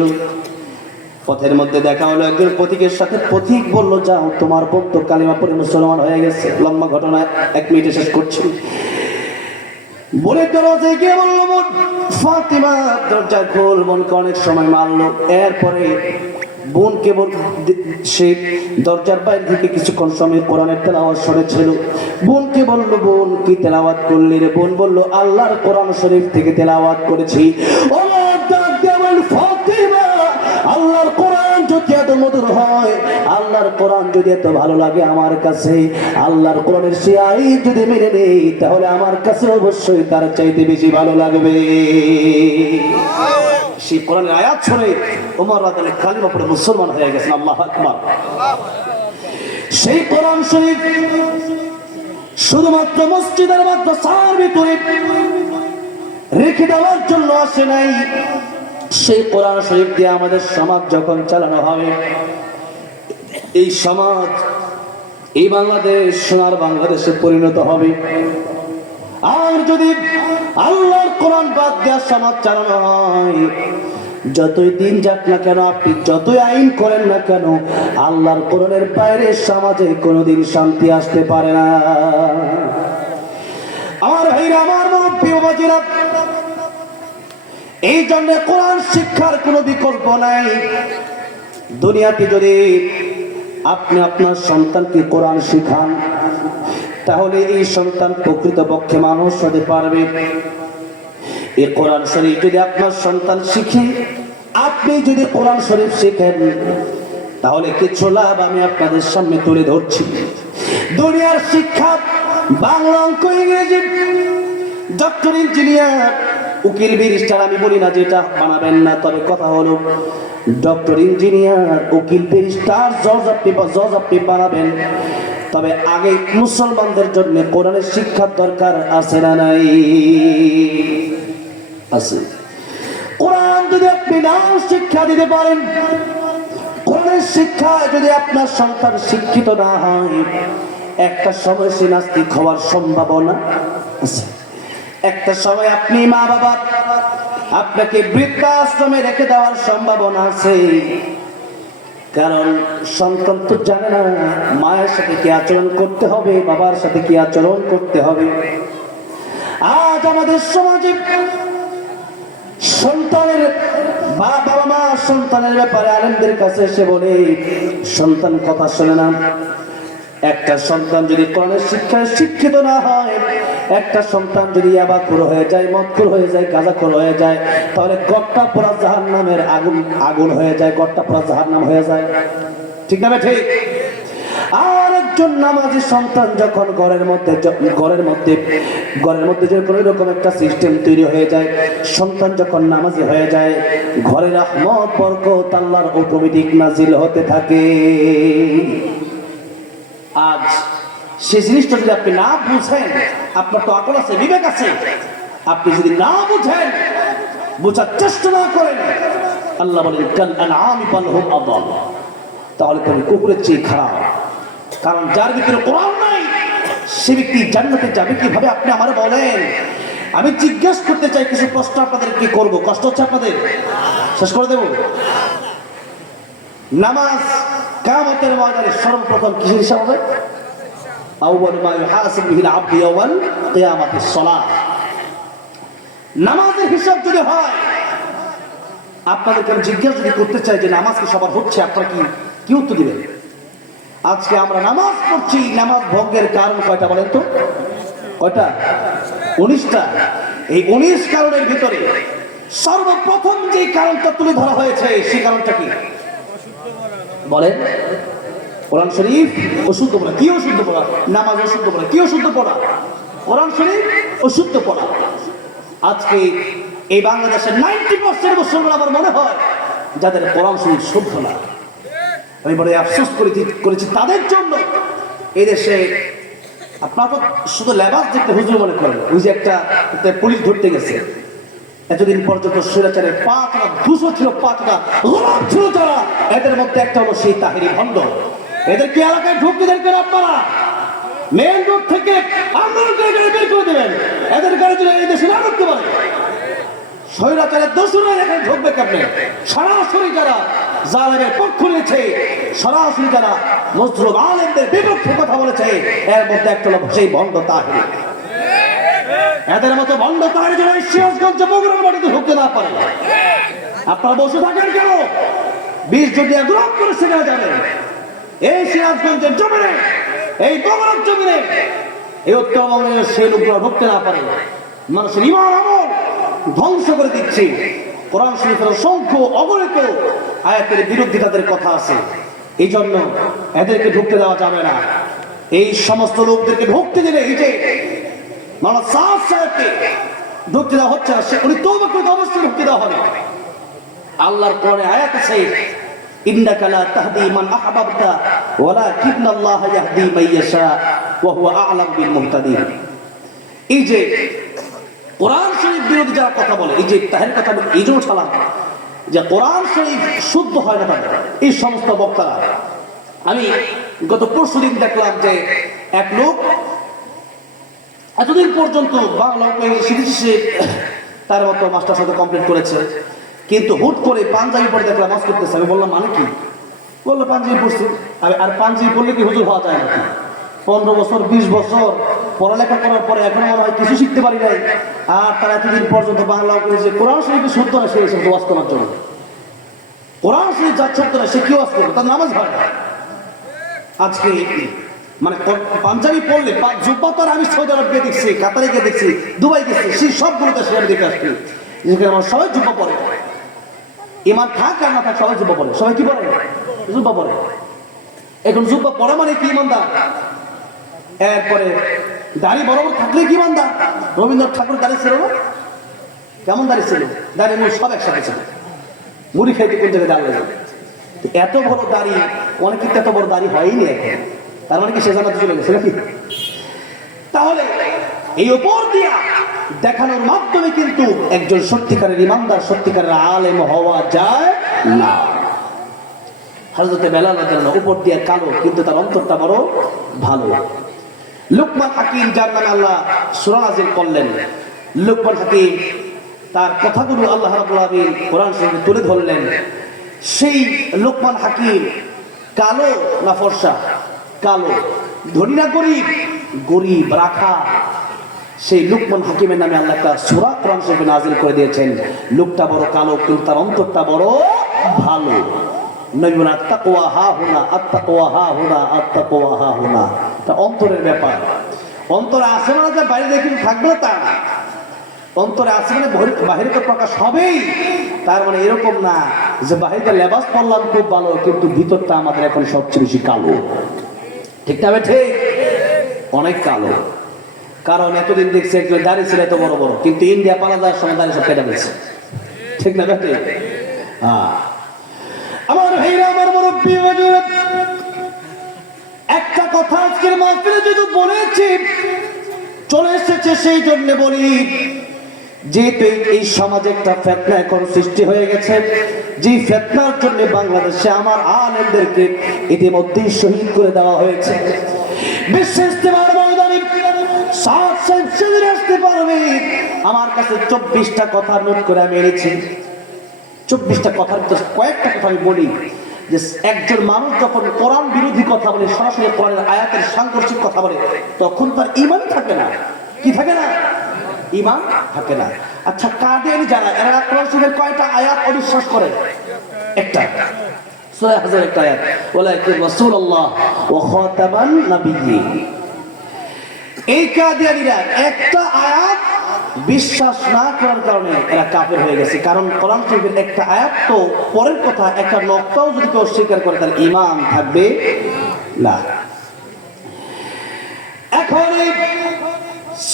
পথের মধ্যে দেখা হলো একজন পথিকের সাথে। পথিক বলল, যাও, তোমার বন্ধু কালিমা পড়ে মুসলমান হয়ে গেছে। লম্বা ঘটনা, 1 মিনিটে শেষ করছি। বলে দরজায় গিয়ে বলল, ফাতিমা দরজা খোল। বোনকে অনেক সময় মারলো। এরপরে বোনকে সে দরজার বাইরে থেকে কিছুক্ষণ সময় কোরআনের তেলাওয়াত শুনেছিল। বোনকে বলল, বোন কি তেলাওয়াত করলি রে? বোন বলল, আল্লাহর কোরআন শরীফ থেকে তেলাওয়াত করেছি। ফাতিমা, আল্লাহর কোরআন যদি এত মধুর হয়, আল্লাহর কোরআন যদি এত ভালো লাগে আমার কাছে, আল্লাহর কোরআনের সেই আয়াত যদি মেনে নেই, তাহলে আমার কাছে অবশ্যই তার চাইতে বেশি ভালো লাগবে। সেই কোরআনের আয়াত শুনে ওমর রাদিয়াল্লাহু আনহু কালিমা পড়ে মুসলমান হয়ে গেছেন। আল্লাহু আকবার। সেই কোরআন শরীফ শুধুমাত্র মসজিদের মাদ্রাসার ভিতরে রেখে দেওয়ার জন্য আসে নাই। সেই কোরআন শরীফ দিয়ে আমাদের সমাজ যখন চালানো হবে, এই সমাজ, এই বাংলাদেশ সোনার বাংলাদেশে পরিণত হবে। আর যদি আল্লাহর কোরআন বাদ দেওয়া সমাজ চালানো হয়, যতই দিন যাক না কেন, আপনি যতই আইন করেন না কেন, আল্লাহর কোরআনের বাইরে সমাজে কোনোদিন শান্তি আসতে পারে না। আমার ভাইরা, আমার মুরব্বী বাবাজিরা, এই জন্য কোরআন শিক্ষার কোনো বিকল্প নাই। দুনিয়াতে যদি আপনি আপনার সন্তানকে কোরআন শিখান, তাহলে এই সন্তান প্রকৃতপক্ষে মানুষ হতে পারবে। এই কোরআন শরীফ যদি আপনার সন্তান শিখে, আপনি যদি কোরআন শরীফ শিখেন, তাহলে কিছু লাভ আমি আপনাদের সামনে তুলে ধরছি। দুনিয়ার শিক্ষা বাংলা, অঙ্ক, ইংরেজি, ডক্টর, ইঞ্জিনিয়ার, উকিল, ব্যারিস্টার, আমি বলি না যেটা বানাবেন না, তবে কথা হলো ডক্টর, ইঞ্জিনিয়ার, উকিল, ব্যারিস্টার, জজ আপনি বানাবেন, তবে আগে মুসলমানদের জন্য কোরআনের শিক্ষার দরকার আছে না নাই? আছে। কোরআন যদি আপনি নাও শিক্ষা দিতে পারেন, কোরআনের শিক্ষা যদি আপনার সন্তান শিক্ষিত না হয়, একটা সময় সে নাস্তিক হওয়ার সম্ভাবনা আছে। একটা সময় আপনি মা বাবা আপনাকে বৃদ্ধাশ্রমে রেখে দেওয়ার সম্ভাবনা আছে। কারণ সন্তান তো জানে না মায়ের সাথে কি আচরণ করতে হবে, বাবার সাথে কি আচরণ করতে হবে। আজ আমাদের সমাজে সন্তানের বাবা মা সন্তানের ব্যাপারে আলেমদের কাছে এসে বলে সন্তান কথা শোনে না। একটা সন্তান যদি কোরআনের শিক্ষায় শিক্ষিত না হয়, একটা সন্তান যদি ইয়াবাখোর হয়ে যায়, মদখোর হয়ে যায়, গাঁজাখোর হয়ে যায়, তাহলে গট্টা পোড়া জাহান্নামের আগুন হয়ে যায়, গট্টা পোড়া জাহান্নাম হয়ে যায়। ঠিক না ঠিক? আর একজন নামাজি সন্তান যখন ঘরের মধ্যে যে কোনো রকম একটা সিস্টেম তৈরি হয়ে যায়, সন্তান যখন নামাজি হয়ে যায়, ঘরের রহমত বরকত আল্লাহর অটোমেটিক নাজিল হতে থাকে। আজ সেই জিনিসটা যদি আপনি না বুঝেন, আপনার তো আকল আছে, বিবেক আছে, আপনি যদি না বুঝেন, বোঝার চেষ্টা না করেন, আল্লাহ বলেন কাল আনআমি বাল হুম আদাল, তাহলে তুমি কুকুরের চেয়ে খারাপ। কারণ যার ভিতরে কোরআন নাই সে ব্যক্তি জান্নাতে যাবে কিভাবে? আপনি আমারে বলেন। আমি জিজ্ঞেস করতে চাই, কিছু প্রশ্ন আপনাদের কি করব, কষ্ট হচ্ছে আপনাদের? শেষ করে দেব। নামাজ কিয়ামতের ময়দানে সর্বপ্রথম কিসের হিসাব হবে? আউয়ালু মা ইউহাসাবু বিহিল আবদু ইয়াওমাল কিয়ামাতিস সালাত। নামাজের হিসাব যদি হয়, আপনাদেরকে আমি জিজ্ঞাসা যদি করতে চাই যে নামাজ কি সবার হচ্ছে, আপনারা কি উত্তর দিবেন? আজকে আমরা নামাজ পড়ছি, নামাজ ভঙ্গের কারণ কয়টা বলেন তো? কয়টা? 19টা। এই 19 কারণের ভিতরে সর্বপ্রথম যে কারণটা তুলে ধরা হয়েছে, সেই কারণটা কি বলেন? কোরআন শরীফ অশুদ্ধ পড়া। কি অশুদ্ধ পড়া? নামাজ অশুদ্ধ পড়া। কি অশুদ্ধ পড়া? কোরআন শরীফ অশুদ্ধ পড়া। আজকে এই বাংলাদেশের 90% মুসলমান আমার মনে হয় যাদের কোরআন শরীফ শুদ্ধ না। আমি বড় আফসোস করেছি তাদের জন্য। এই দেশে আপনারা তো শুধু লেবাস দেখতে হুজুর মনে করেন। ওই যে একটা পুলিশ ধরতে গেছে, এতদিন পর্যন্ত স্বৈরাচারের 5টা দুশো ছিল, 5টা গোলাম ছিল যারা, এদের মধ্যে একটা হলো সেই তাহেরি ভণ্ড। এদেরকে এলাকায় ঢুকতে দেন কেন আপনারা? মেন রোড থেকে আন্দোলন করে গাড়ি বের করে দেবেন। এদের গাড়ি যদি এই দেশে না ঢুকতে পারে, স্বৈরাচারের দোষরা এখানে ঢুকবে কেমনে? সরাসরি যারা জালেমের পক্ষ নিয়েছে, সরাসরি যারা মজলুম আলেমদের বিপক্ষে কথা বলেছে, এর মধ্যে একটা হলো সেই ভণ্ড তাহেরি। এদের মতো ভণ্ড তাহেরি যেন সিরাজগঞ্জ বগুড়ার মাটিতে ঢুকতে না পারে। আপনারা বসে থাকেন কেন? 20 যদি গ্রহণ করে সেখানে যাবেন। এই সিরাজগঞ্জের জমিনে, এই বগুড়ার জমিনে এই উত্তরবঙ্গের সেই লোকগুলো ঢুকতে না পারে। মানুষের ঈমান আমল ধ্বংস করে দিচ্ছে। কোরআন শরীফের অসংখ্য অগণিত আয়াতের বিরোধিতাদের কথা আছে। এই জন্য এদেরকে ঢুকতে দেওয়া যাবে না। এই সমস্ত লোকদেরকে ঢুকতে দিলে, এই যে মাওলানা সাহেব সাহেবকে ঢুকতে দেওয়া হচ্ছে না, উনি তওবা করে অবশ্যই ঢুকতে দেওয়া হবে। আল্লাহর কোরআনে আয়াত আছে, ইন্নাকা লা তাহদি মান আহবাবতা ওয়ালাকিন্নাল্লাহা ইয়াহদি মান ইয়াশা ওয়া হুয়া আ'লাম বিল মুহতাদিন। এই যে কোরআন শরীফ বিরোধী যারা কথা বলে, এই যে তাহের কথা বলে, এই জন্য ছাড়া যে কোরআন শরীফ শুদ্ধ হয় না তাদের এই সমস্ত বক্তারা। আমি গত পরশুদিন দেখলাম যে এক লোক এতদিন পর্যন্ত বাংলা শিখেছে, তার মতো মাস্টার সাথে কমপ্লিট করেছে, কিন্তু হুট করে পাঞ্জাবি পরে দেখলাম মাস করতেছে। আমি বললাম মানে কি? বললো পাঞ্জাবি পড়ছি। আর পাঞ্জাবি পড়লে কি হুজুর হওয়া যায় নাকি? 15 বছর 20 বছর পড়ালেখা করার পরে এখনো মনে হয় কিছু শিখতে পারি নাই। আর তারা এতদিন পর্যন্ত বাংলা করেছে, কোরআন শরীফে শুদ্ধ না, সে এসে ওয়াজ করার জন্য। কোরআন শরীফ যার শুদ্ধ না, সে কি ওয়াজ করবে? তার নামাজ হয় না। আজকে মানে পাঞ্জাবি পড়লে জুব্বা তো আমি সৌদি আরব গিয়ে দেখছি, কাতারে গিয়ে দেখছি, দুবাই গেছি, সেই সবগুলোতে সে আমি দেখে আসছি যেখানে আমার সবাই জুব্বা পরে। ইমান থাক আর না থাক সবাই জুব্বা পরে। সবাই কি পরে? জুব্বা পরে। এখন জুব্বা পরে মানে কি ইমানদার? এরপরে দাড়ি বরাবর থাকলে কি ইমানদার? রবীন্দ্রনাথ ঠাকুর দাড়ি ছিল না? কেমন দাড়ি ছিল? দাড়ি মুড়ি সব একসাথে ছিল। মুড়ি খাইতে কোন জায়গায় দাঁড়িয়ে এত বড় দাড়ি, অনেক কিন্তু এত বড় দাড়ি হয়নি এখন। তার মানে কি সে জান্নাতে চলে গেছে নাকি? তাহলে এই উপর দিয়া দেখানোর মাধ্যমে কিন্তু একজন সত্যিকারের ইমানদার, সত্যিকারের আলেম হওয়া যায় না। হযরত বেলাল রাদিয়াল্লাহু উপর দিয়ে কালো, কিন্তু তার অন্তরটা বড় ভালো। লুকমান হাকিম, যার নামে আল্লাহ সূরা নাযিল করলেন, লুকমান হাকিম তার কথাগুলো আল্লাহ রাব্বুল আলামিন কোরআন শরীফে তুলে ধরলেন। সেই লুকমান হাকিম কালো না ফর্সা? কালো। ধনী না গরিব? গরিব, রাখা। সেই লুকমান হাকিমের নামে আল্লাহ একটা সূরা কোরআন শরীফে নাযিল করে দিয়েছেন। লোকটা বড় কালো, কিন্তু তার অন্তরটা বড় ভালো। নবী বলেন আত্তাকওয়া হাহুনা, আত্তাকওয়া হাহুনা, আত্তাকওয়া হাহুনা। এটা অন্তরের ব্যাপার। অন্তরে আছে মানে যে বাইরে দেখে থাকবে না তা না। অন্তরে আছে মানে বাহিরে তো প্রকাশ হবেই। তার মানে এরকম না যে বাহিরে লেবাস পরলাম খুব ভালো, কিন্তু ভিতরটা আমাদের এখন সবচেয়ে বেশি কালো। ঠিক না? ঠিক, অনেক কালো। কারণ এতদিন দেখছি একজন দাড়ি ছিল এত বড় বড়, কিন্তু ইন্ডিয়া পালা যাওয়ার সময় দাড়ি সব কেটে ফেলছে। ঠিক না? ঠিক। আমার ভাইরা, আমার মুরব্বি, একটা কথা আজকের মাহফিলে যদি বলেছি চলে এসেছে, সেই জন্য বলি, যেহেতু এই সমাজে একটা ফিতনা এখন সৃষ্টি হয়ে গেছে, যে ফিতনার জন্য বাংলাদেশে আমার আলেমদেরকে ইতিমধ্যেই শহীদ করে দেওয়া হয়েছে। বিশেষ আসতে পারবে, আমার কাছে 24টা কথা নোট করে আমি এনেছি। 24টা কথার ভিতরে কয়েকটা কথা আমি বলি যে একজন মানুষ যখন কোরআন বিরোধী কথা বলে, সরাসরি কোরআনের আয়াতের সাংঘর্ষিক কথা বলে, তখন তার ঈমান থাকে না। কি থাকে না? ঈমান থাকে না। আচ্ছা, কাদিয়ানী যারা, এরা কোরআন শরীফের কয়টা আয়াত অবিশ্বাস করে? একটা, সূরা হাজরের একটা আয়াত, ওয়ালাইকুম রাসূলুল্লাহ ওয়া খাতামান নাবিয়্যিন। এই কাদিয়ানীরা একটা আয়াত বিশ্বাস না করার কারণে এরা কাফের হয়ে গেছে। কারণ কোরআন শরীফের একটা আয়াত তো পরের কথা, একটা নক্তাও যদি কেউ অস্বীকার করে তার ঈমান থাকবে না। এখন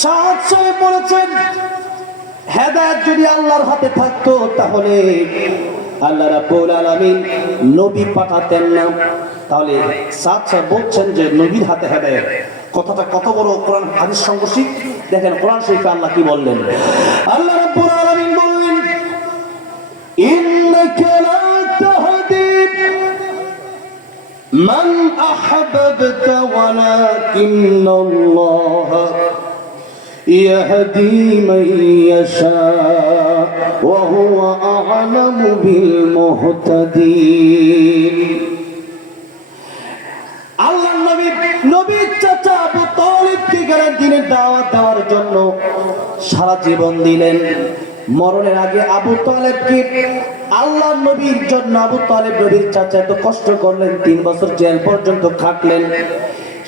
সাদ সাহেব বলেছেন, হেদায়েত যদি আল্লাহর হাতে থাকতো তাহলে আল্লাহ রাব্বুল আলামিন নবী পাঠাতেন না। তাহলে সাদ সাহেব বলছেন যে নবীর হাতে হেদায়েত, কথাটা কত বড় কোরআন হাদিস সংঘর্ষিক। দেখেন কোরআন শরীফে আল্লাহ কি বললেন। আল্লাহ রাব্বুল আলামিন বললেন, ইন্নাকা লা তাহদি মান আহবাবতা ওয়ালাকিন্নাল্লাহ ইয়াহদি মান ইয়াশা ওয়া হুয়া আ'লামু বিল মুহতাদিন। আল্লাহ নবীর চাচা আবু তালিবকে দিনের দাওয়াত দেওয়ার জন্য সারা জীবন দিলেন। মরণের আগে আবু তালেবকে, আল্লাহ নবীর জন্য আবু তালেব নবীর চাচা এত কষ্ট করলেন, 3 বছর জেল পর্যন্ত খাটলেন।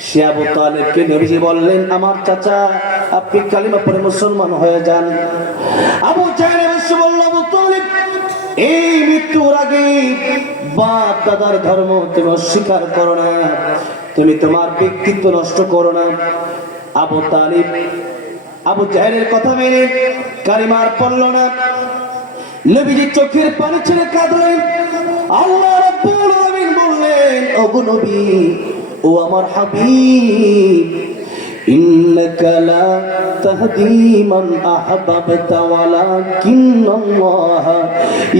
সে আবু তালেবকে নবীজি বললেন, আমার চাচা আপনি কালিমা পড়ে মুসলমান হয়ে যান। আবু জাহেল এসে বলল, আবু তালেব, এই মৃত্যুর আগে বাপ দাদার ধর্ম তুমি অস্বীকার করো না, তুমি তোমার ব্যক্তিত্ব নষ্ট করো না। আবু তালিব আবু জাহেলের কথা মেনে কালিমার পড়ল না। নবীজি চোখের পানি ছেড়ে কাঁদলেন। আল্লাহ রাব্বুল আলামিন বললেন, ওগো নবী, ও আমার হাবিব, ইন্নাকা লা তাহদি মান আহবাবতা ওয়ালাকিন্নাল্লাহ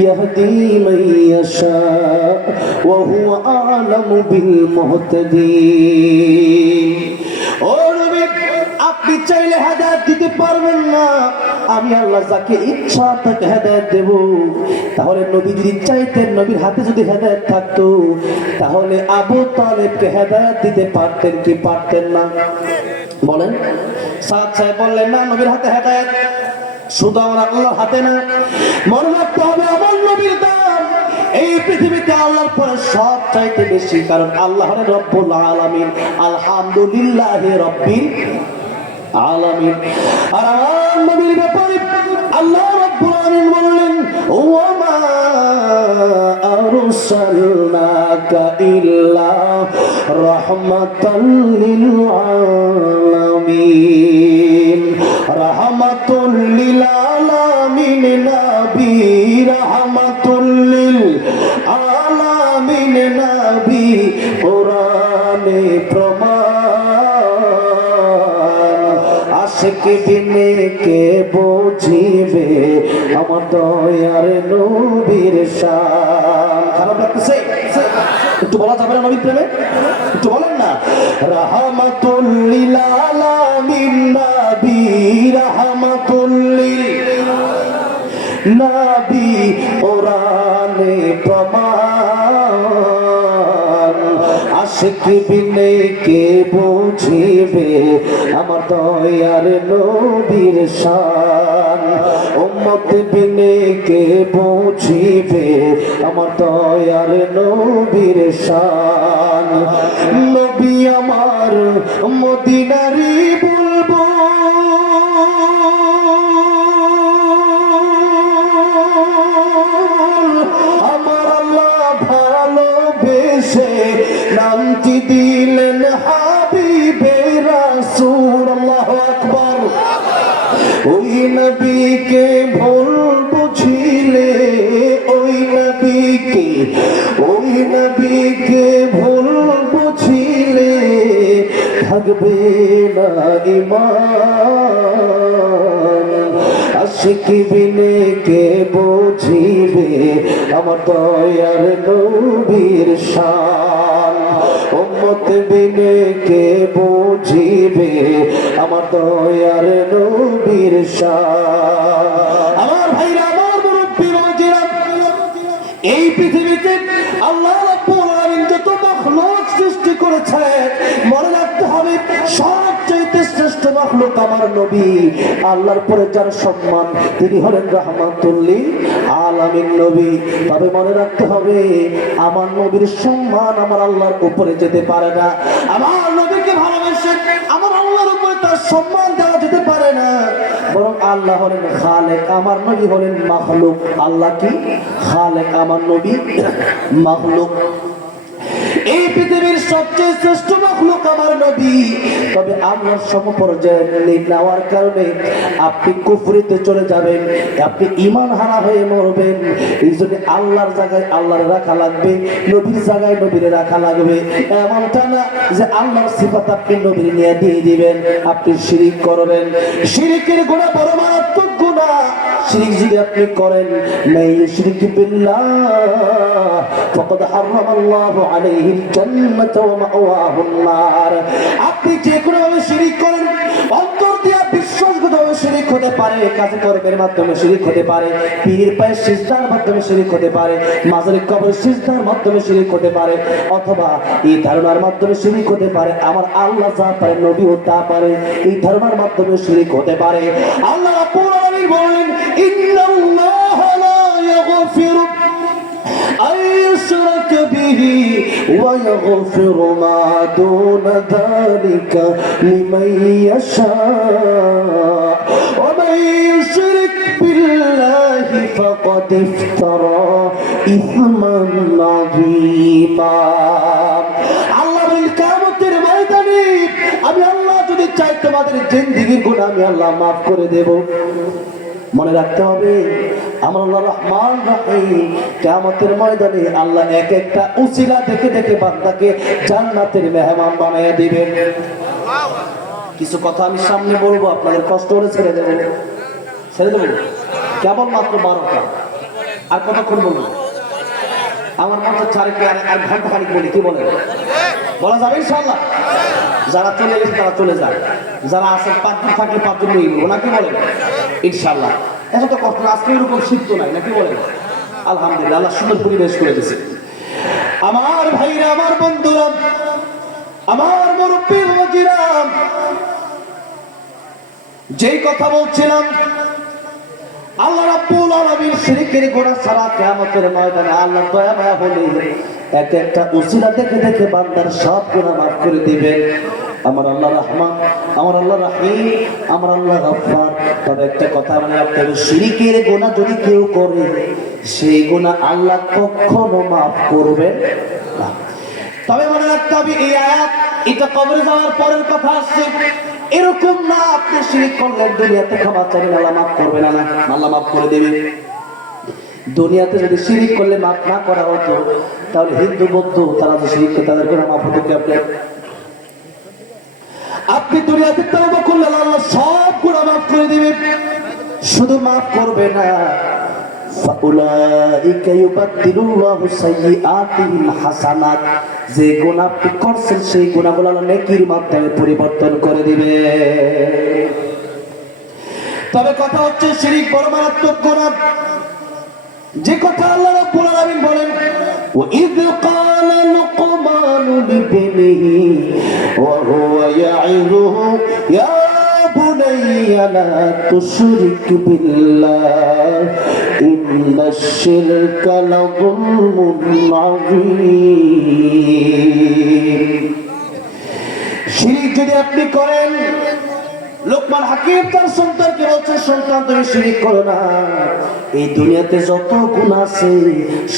ইয়াহদি মান ইয়াশা ওয়া হুয়া আ'লামু বিল মুহতাদিন। ও নবী, আপনি চাইলে হেদায়েত দিতে পারবেন না, আমি আল্লাহ যাকে ইচ্ছা তাকে হেদায়েত দেব। তাহলে নবী যদি চাইতেন, নবীর হাতে যদি হেদায়েত থাকতো, তাহলে আবু তালেবকে হেদায়েত দিতে পারতেন কি পারতেন না? বলেন। সাদ সাহেব বললেন, না, নবীর হাতে হেদায়েত শুধু আমার আল্লাহর হাতে না, মনে রাখতে হবে আমার নবীর দাম এই পৃথিবীতে আল্লাহর পরে সব চাইতে বেশি। কারণ আল্লাহ হলেন রব্বুল আলামিন, আলহামদুলিল্লাহি রাব্বিল আলামিন। আর আমার নবীর ব্যাপারে আল্লাহ রাব্বুল আলামিন বললেন, ওয়া মা আরসালনাকা ইল্লা রাহমাতাল লিল আলামিন। রাহমাতুল লিল আলামিন নবী, রাহমাতুল লিল আলামিন নবী, কোরআনে প্রমাণ আশিকি বিনে কে বুঝিবে আমার দয়ার নবীর শান। খারাপ লাগতেছে? একটু বলা যাবে না নবীর প্রেমে? একটু বলেন না। রাহমাতুল লিল আলামিন নবী, রাহমাতুল লিল নবী কোরআনে প্রমাণ। আশিকি বিনে কে বুঝিবে আমার দয়ার নবীর শান। উম্মত বিনে কে বুঝিবে আমার দয়ার নবীর শান। নবী আমার মদিনারি বলবো, আমার আল্লাহ ভালোবেসে নামটি দিলেন হাবিবে রাসূল। আল্লাহু আকবার। ওই নবীকে ভুল বুঝিলে, ওই নবীকে ভুল বুঝিলে থাকবে না ঈমান। আশিকি বিনে কে বুঝিবে আমার দয়ার নবীর শান। উম্মত বিনে কে বুঝিবে আমার দয়ার নবীর শান। আমার ভাইরা, আমার মুরব্বী বাবাজিরা, এই পৃথিবীতে আল্লাহ রাব্বুল আলামিন যত মাখলুক সৃষ্টি করেছে, মনে রাখতে হবে সবচেয়ে শ্রেষ্ঠ মাখলুক আমার নবী। আল্লাহর পরে যার সম্মান, তিনি হলেন রাহমাতুল লিল আলামিন নবী। তবে মনে রাখতে হবে আমার নবীর সম্মান আমার আল্লাহর উপরে যেতে পারে না। আমার নবীকে ভালোবেসে আমার আল্লাহর উপরে তার সম্মান দেওয়া যেতে পারে না। বরং আল্লাহ হলেন খালেক, আমার নবী হলেন মাখলুক। আল্লাহ কি? খালেক, আমার নবী মাখলুক। এই পৃথিবীর সবচেয়ে শ্রেষ্ঠ মাখলুক আমার নবী। তবে আল্লাহর সমপর্যায়ে নেওয়ার কারণে আপনি কুফরিতে চলে যাবেন, আপনি ঈমান হারা হয়ে মরবেন। এই জন্য আল্লাহর জায়গায় আল্লাহর রাখা লাগবে, নবীর জায়গায় নবীর রাখা লাগবে। এমনটা না যে আল্লাহর সিফাত আপনি নবীর নিয়ে দিয়ে দিবেন, আপনি শিরিক করবেন। শিরিকের গুনাহ বড় মারাত্মক গুনাহ। শিরিক যদি আপনি করেন, লা ইউশরিকু বিল্লাহ ফাকাদ হারামাল্লাহু আলাইহিল জান্নাতা ওয়া মাওয়াহুন নার। আপনি যে কোনো ভাবে শিরিক করেন, অন্তর দিয়ে বিশ্বাসগতভাবে শিরিক হতে পারে, কাজে কর্মের মাধ্যমে শিরিক হতে পারে, পীরের পায়ে সিজদার মাধ্যমে শিরিক হতে পারে, মাজারের কবরে সিজদার মাধ্যমে শিরিক হতে পারে, অথবা এই ধারণার মাধ্যমে শিরিক হতে পারে আমার আল্লাহ যা পারে নবীও তা পারে, এই ধারণার মাধ্যমে শিরিক হতে পারে। আল্লাহ রাব্বুল আলামিন বলেন, ইন্নাল্লাহা লা ইয়াগফিরু আন ইউশরাকা বিহি ওয়া ইয়াগফিরু মা দুনা যালিকা লিমান ইয়াশা ওয়া মান ইউশরিক বিল্লাহি ফাকাদ ইফতারা ইসমান আযীমা। আল্লাহ বলেন, কিয়ামতের ময়দানে আমি আল্লাহ যদি চাই তোমাদের জিন্দেগীর গুনাহ আমি আল্লাহ মাফ করে দেব। মনে রাখতে হবে আমার আল্লাহ রহমান রহিম। কিয়ামতের ময়দানে আল্লাহ এক একটা উসিলা দেখে দেখে বান্দাকে জান্নাতের মেহমান বানায়া দিবেন। কিছু কথা আমি সামনে বলবো, আপনাদের কষ্ট হলে ছেড়ে দেবো, কেবল মাত্র 12টা। আর কতক্ষণ বলবো? আমার মতো চারিকে আর ঘন্টা খানিক বলি, কি বলেন? বলা যাবে ইনশাআল্লাহ? যারা চলে গেছে তারা চলে যায়, যারা আছে 5 দিন থাকলে 5 দিন রইব, নাকি বলেন? ইনশাআল্লাহ। এত কষ্ট আজকে এরকম শীত তো নাই, নাকি বলেন? আলহামদুলিল্লাহ, আল্লাহ সুন্দর পরিবেশ করে দিয়েছে। আমার ভাইরা, আমার বন্ধুরা, আমার মুরব্বী বাবাজিরা, যেই কথা বলছিলাম, আল্লাহ রাব্বুল আলামিন শিরকের গুনাহ ছাড়া কিয়ামতের ময়দানে আল্লাহ দয়া মায়া হলে এক একটা উসিলা দেখে দেখে বান্দার সব গুনাহ মাফ করে দিবেন। আমার আল্লাহ রহমান, আমার আল্লাহ রহিম, আমার আল্লাহ গফফার। তবে একটা কথা মনে রাখতে হবে, শিরকের গুনাহ যদি কেউ করে সেই গুনাহ আল্লাহ কখনো মাফ করবেন না। তবে মনে রাখতে হবে এই আয়াত এটা কবরে যাওয়ার পরের কথা আসছে, এরকম না আপনি শিরক করলেন দুনিয়াতে ক্ষমা চাইলেন আল্লাহ মাফ করবে না, না আল্লাহ মাফ করে দেবে। দুনিয়াতে যদি শিরক করলে মাফ না করা হতো তাহলে হিন্দু বৌদ্ধ তারা যে শিরক করে তাদের গুনাহ মাফ হতো কি? আপনি দুনিয়াতে তওবা করলে আল্লাহ সব গুনাহ মাফ করে দিবে। শুধু মাফ করবে না, ফাউলাইকা ইউবাদদিলুল্লাহু সাইয়্যাতিহিম হাসানাত, যে গুনাহ আপনি করছেন সেই গুনাহগুলো আল্লাহ নেকির মাধ্যমে পরিবর্তন করে দিবে। তবে কথা হচ্ছে শিরক বড় মারাত্মক গুনাহ, যে কথা আল্লাহ রাব্বুল আলামিন বলেন, ওয়া ইয ক্বালা লুকমানু লিবনিহি ওয়া হুয়া ইয়াইযুহু ইয়া বুনাইয়া লা তুশরিক বিল্লাহ ইন্নাশ শিরকা লাযুলমুন আযীম। শিরক যদি আপনি করেন, লোকমান হাকিম তার সন্তানকে বলছে, সন্তান তুমি শিরক করো না। এই দুনিয়াতে যত গুনাহ আছে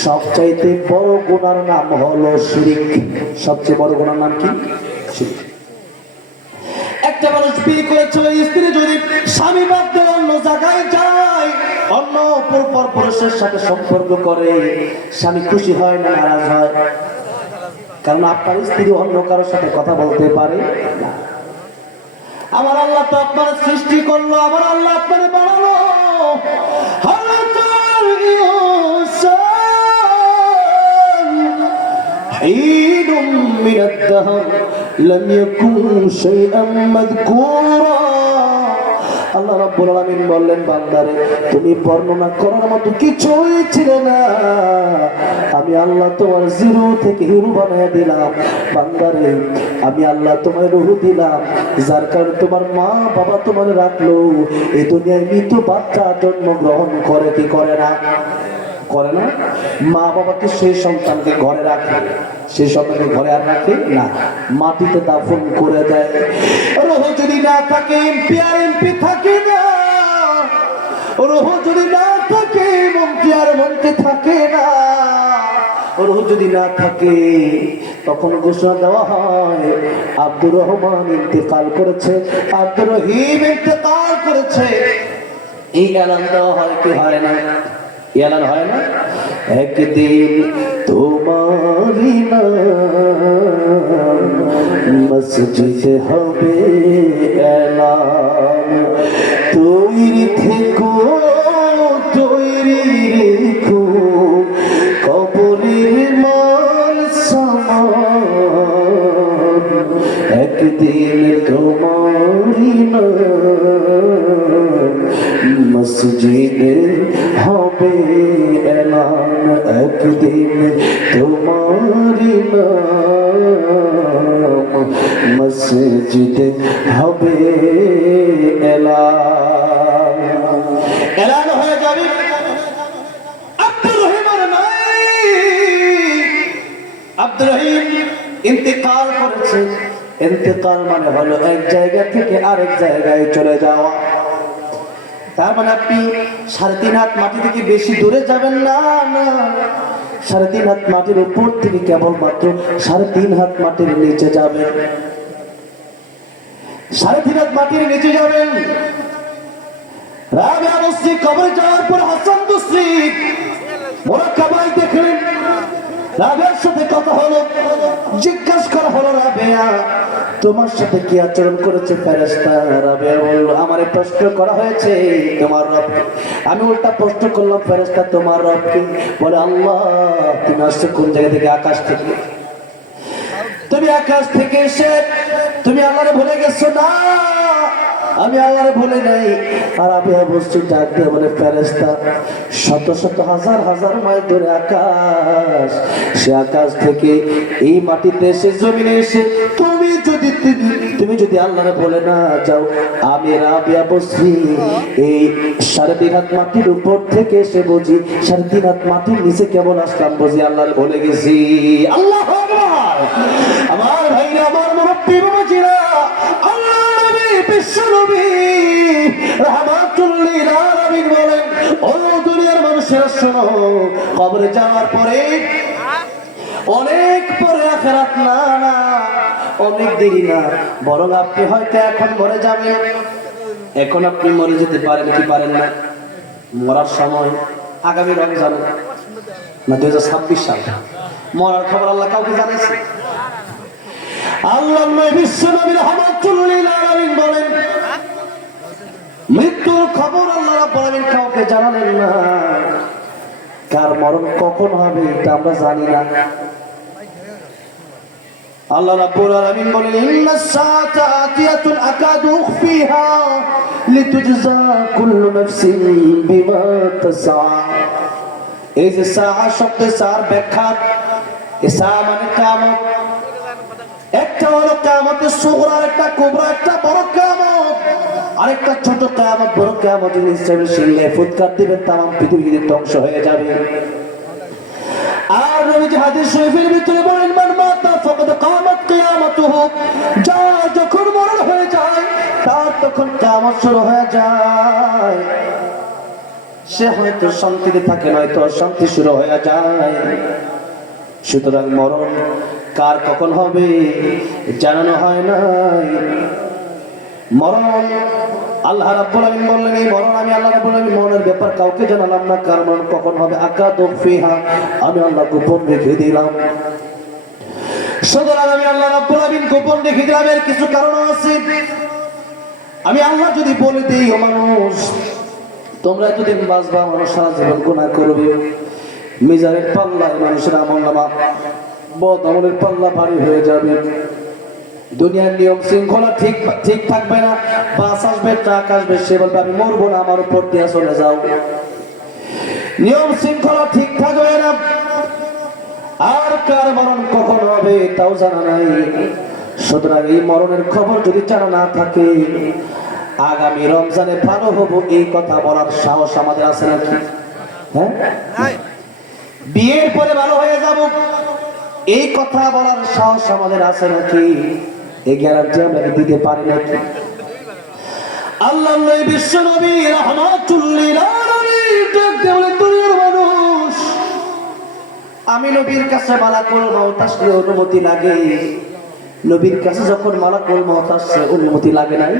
সবচাইতে বড় গুনার নাম হলো শিরক। সবচেয়ে বড় গুনার নাম কি? শিরক। একটা মানুষ বিয়ে করেছে, স্ত্রী যদি স্বামী বাদ দিয়ে অন্য জায়গায় যায়, অন্য পর পুরুষের সাথে সম্পর্ক করে, স্বামী খুশি হয় না নারাজ হয়? কারণ আপনার স্ত্রী অন্য কারোর সাথে কথা বলতে পারে না। আমার আল্লাহ তো আপনার সৃষ্টি করলো, আমার আল্লাহ আপনার বানালো। আল্লাহ রাব্বুল আলামিন বললেন, বান্দারে তুমি বর্ণনা করার মতো কিছুই ছিল না, আমি আল্লাহ তোমার জিরো থেকে হিরো বানায় দিলাম। বান্দারে আমি আল্লাহ তোমার রূহ দিলাম, যার কারণে তোমার মা বাবা তোমার রাখলো। এই দুনিয়ায় মৃত বাচ্চা জন্মগ্রহণ করে কি করে না? করে না? মা বাবাকে সেই সন্তানকে ঘরে রাখে, সেই সন্তানকে ঘরে আর রাখে না, মাটিতে দাফন করে দেয়। রূহ যদি না থাকে এমপি আর এমপি থাকে না, রূহ যদি না থাকে মন্ত্রী আর মন্ত্রী থাকে না। রূহ যদি না থাকে তখন ঘোষণা দেওয়া হয় আব্দুর রহমান ইন্তেকাল করেছে, আব্দুর রহিম ইন্তেকাল করেছে। এই এলান দেওয়া হয় কি হয় না? এলান হয় না? একদিন তোমারি নাম মসজিদে হবে এলান, তৈরি থেকো তৈরি রেখো কবরের মান সামান। একদিন তোমারি নাম মসজিদে হবে এলান, একদিন তোমারি নাম মসজিদে হবে এলান। এলান হয়ে যাবে আব্দুর রহিম আর নাই। আব্দুর রহিম ইন্তেকাল করেছে। ইন্তেকাল মানে হলো এক জায়গা থেকে আরেক জায়গায় চলে যাওয়া। তার মানে আপনি 3.5 হাত মাটি থেকে বেশি দূরে যাবেন না, না 3.5 হাত মাটির উপর থেকে কেবলমাত্র 3.5 হাত মাটির নিচে যাবেন। 3.5 হাত মাটির নিচে যাবেন। রাবিয়া বসরি কবরে যাওয়ার পর হাসান বসরি মুরাক্কাবায় দেখলেন, রাবিয়ার সাথে কথা হলো, জিজ্ঞাসা করা হলো, রাবিয়া তোমার সাথে কি আচরণ করেছে ফেরেশতা? রাবিয়া বলল, আমারে প্রশ্ন করা হয়েছে তোমার রবকে। আমি উল্টা প্রশ্ন করলাম, ফেরেশতা তোমার রবকে? বলে আল্লাহ। তুমি আসছো কোন জায়গা থেকে? আকাশ থেকে। তুমি আকাশ থেকে এসে তুমি আল্লাহরে ভুলে গেছো? না, আমি আল্লাহরে ভুলে নাই। আর আমি বলছি ডাক দিয়ে বলে, ফেরেশতা শত শত হাজার হাজার মাইল ধরে আকাশ, সে আকাশ থেকে এই মাটিতে এসে জমিনে এসে তুমি যদি আল্লাহরে বলে না যাও, আমি রাবিয়া বসরি এই 3.5 হাত মাটির উপর থেকে এসে বুঝি 3.5 হাত মাটির নিচে কেমন আসলাম, বুঝি আল্লাহরে বলে গেছি। আল্লাহু আকবার। আমার ভাইরা, আমার মুরব্বি বাবাজিরা, আল্লাহ নবী বিশ্ব নবী রাহমাতুল লিল আলামিন বলেন, ও দুনিয়ার মানুষেরা শোনো, কবরে যাওয়ার পরে অনেক পরে আখিরাত না, না অনেক দেরি না, বরং আপনি হয়তো এখন মরে যাবেন। এখন আপনি মরে যেতে পারেন কি পারেন না? মরার সময় আগামী রমজান না 2026 সাল মরার খবর আল্লাহ কাউকে জানাইছে? আল্লাহ নবী বিশ্ব নবী রাহমাতুল লিল আলামিন বলেন, মৃত্যুর খবর আল্লাহ রাব্বুল আলামিন কাউকে জানালেন না। কার মরণ কখন হবে এটা আমরা জানি না। আল্লাহ রাব্বুল আলামিন বলেন ইন্নাস সাআতা আতিয়াতুন আকাদু উখফিহা লিতুজজা কুল্লু নাফসিন বিমা তাসআ। এই যে সাআ শব্দের সার ব্যাখ্যা, এই সাআ মানে কিয়ামত। একটা হলো কিয়ামতের সুগরা, একটা কুবরা, একটা বড় কিয়ামত, আরেকটা ছোট কিয়ামত। বড় কিয়ামত হিসেবে সিংহে ফুৎকার দিবেন, তামাম পৃথিবী ধ্বংস হয়ে যাবে। আর নবীজি হাদিস শরীফের ভিতরে বলেন মান মাতা ফাকাদ কামাত কিয়ামাতুহু, যার যখন মরণ হয়ে যায় তার তখন কিয়ামত শুরু হয়ে যায়। সে হয়তো শান্তিতে থাকে, নয়তো অশান্তি শুরু হয়ে যায়। সুতরাং মরণ কার কখন হবে জানানো হয় নাই। মরণ আল্লাহ রাব্বুল আলামিন বললেন এই মরণ আমি আল্লাহ রাব্বুল আলামিন মরণের ব্যাপার কাউকে জানালাম না। কার মরণ কখন হবে আকাদু ফিহা, আমি আল্লাহ গোপন রেখে দিলাম। সুতরাং আমি আল্লাহ রাব্বুল আলামিন গোপন রেখে দিলাম, এর কিছু কারণ আছে। আমি আল্লাহ যদি বলে দিই ও মানুষ তোমরা এতদিন বাঁচবা, মানুষ সারা জীবন গুনাহ করবে, মিজানের পাল্লায় মানুষের আমলনামা বদ আমলের পাল্লা ভারী হয়ে যাবে, দুনিয়ার নিয়ম শৃঙ্খলা ঠিক থাকবে না, বাস আসবে, ট্রাক আসবে, সে বলবে আমি মরবো না, আমার উপর দিয়ে চলে যাও। নিয়ম শৃঙ্খলা ঠিক থাকবে না। আর কার মরণ কখন হবে তাও জানা নাই। সুতরাং এই মরণের খবর যদি জানা না থাকে, আগামী রমজানে ভালো হবো এই কথা বলার সাহস আমাদের আছে নাকি? হ্যাঁ, বিয়ের পরে ভালো হয়ে যাব এই কথা বলার সাহস আমাদের আছে নাকি? এই গ্যারান্টি আমরা দিতে পারি নাকি? আল্লাহ বিশ্ব নবী রাহমাতুল লিল আলামিন দুনিয়ার মানুষ, আমি নবীর কাছে মালাকুল মউত আসলে অনুমতি লাগে। নবীর কাছে যখন মালাকুল মউত আসছে অনুমতি লাগে নাই?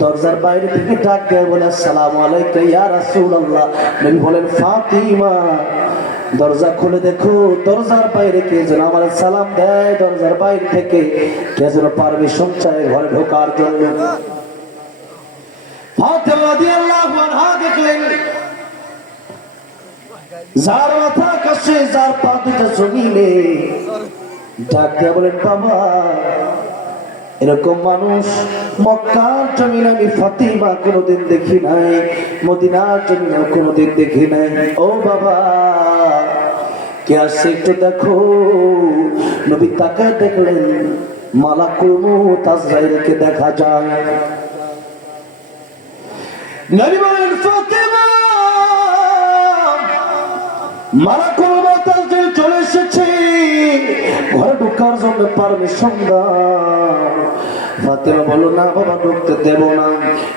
দরজার বাইরে থেকে ডাক দেয়, বলে আসসালামু আলাইকা ইয়া রাসূলুল্লাহ। নবী বলেন ফাতিমা দরজা খুলে দেখো, দরজার বাইরে কে যেন আমার সালাম দেয়, দরজার বাইরে থেকে কে যেন পারমিশন চায় ঘরে ঢোকার জন্য। ফাতিমা রাদিয়াল্লাহু আনহা দেখলেন যার মাথা কাছে, যার পা দুটো জমিনে, ডাক দিয়ে বলেন বাবা এরকম মানুষ মক্কার জমিনে আমি ফাতিমা কোনোদিন দেখি নাই, মদিনার জমিনে কোনোদিন দেখি নাই। ও বাবা কে আসছে একটু দেখো। নবী তাকায় দেখলেন মালাকুল মউত আজরাইলকে দেখা যায়। নবী বলেন ফাতিমা মালাকুল মউত আজরাইল চলে এসেছে, ঘরে ঢোকার জন্য পারমিশন দাও। ফাতিমা বলল না বাবা ঢুকতে দেব না।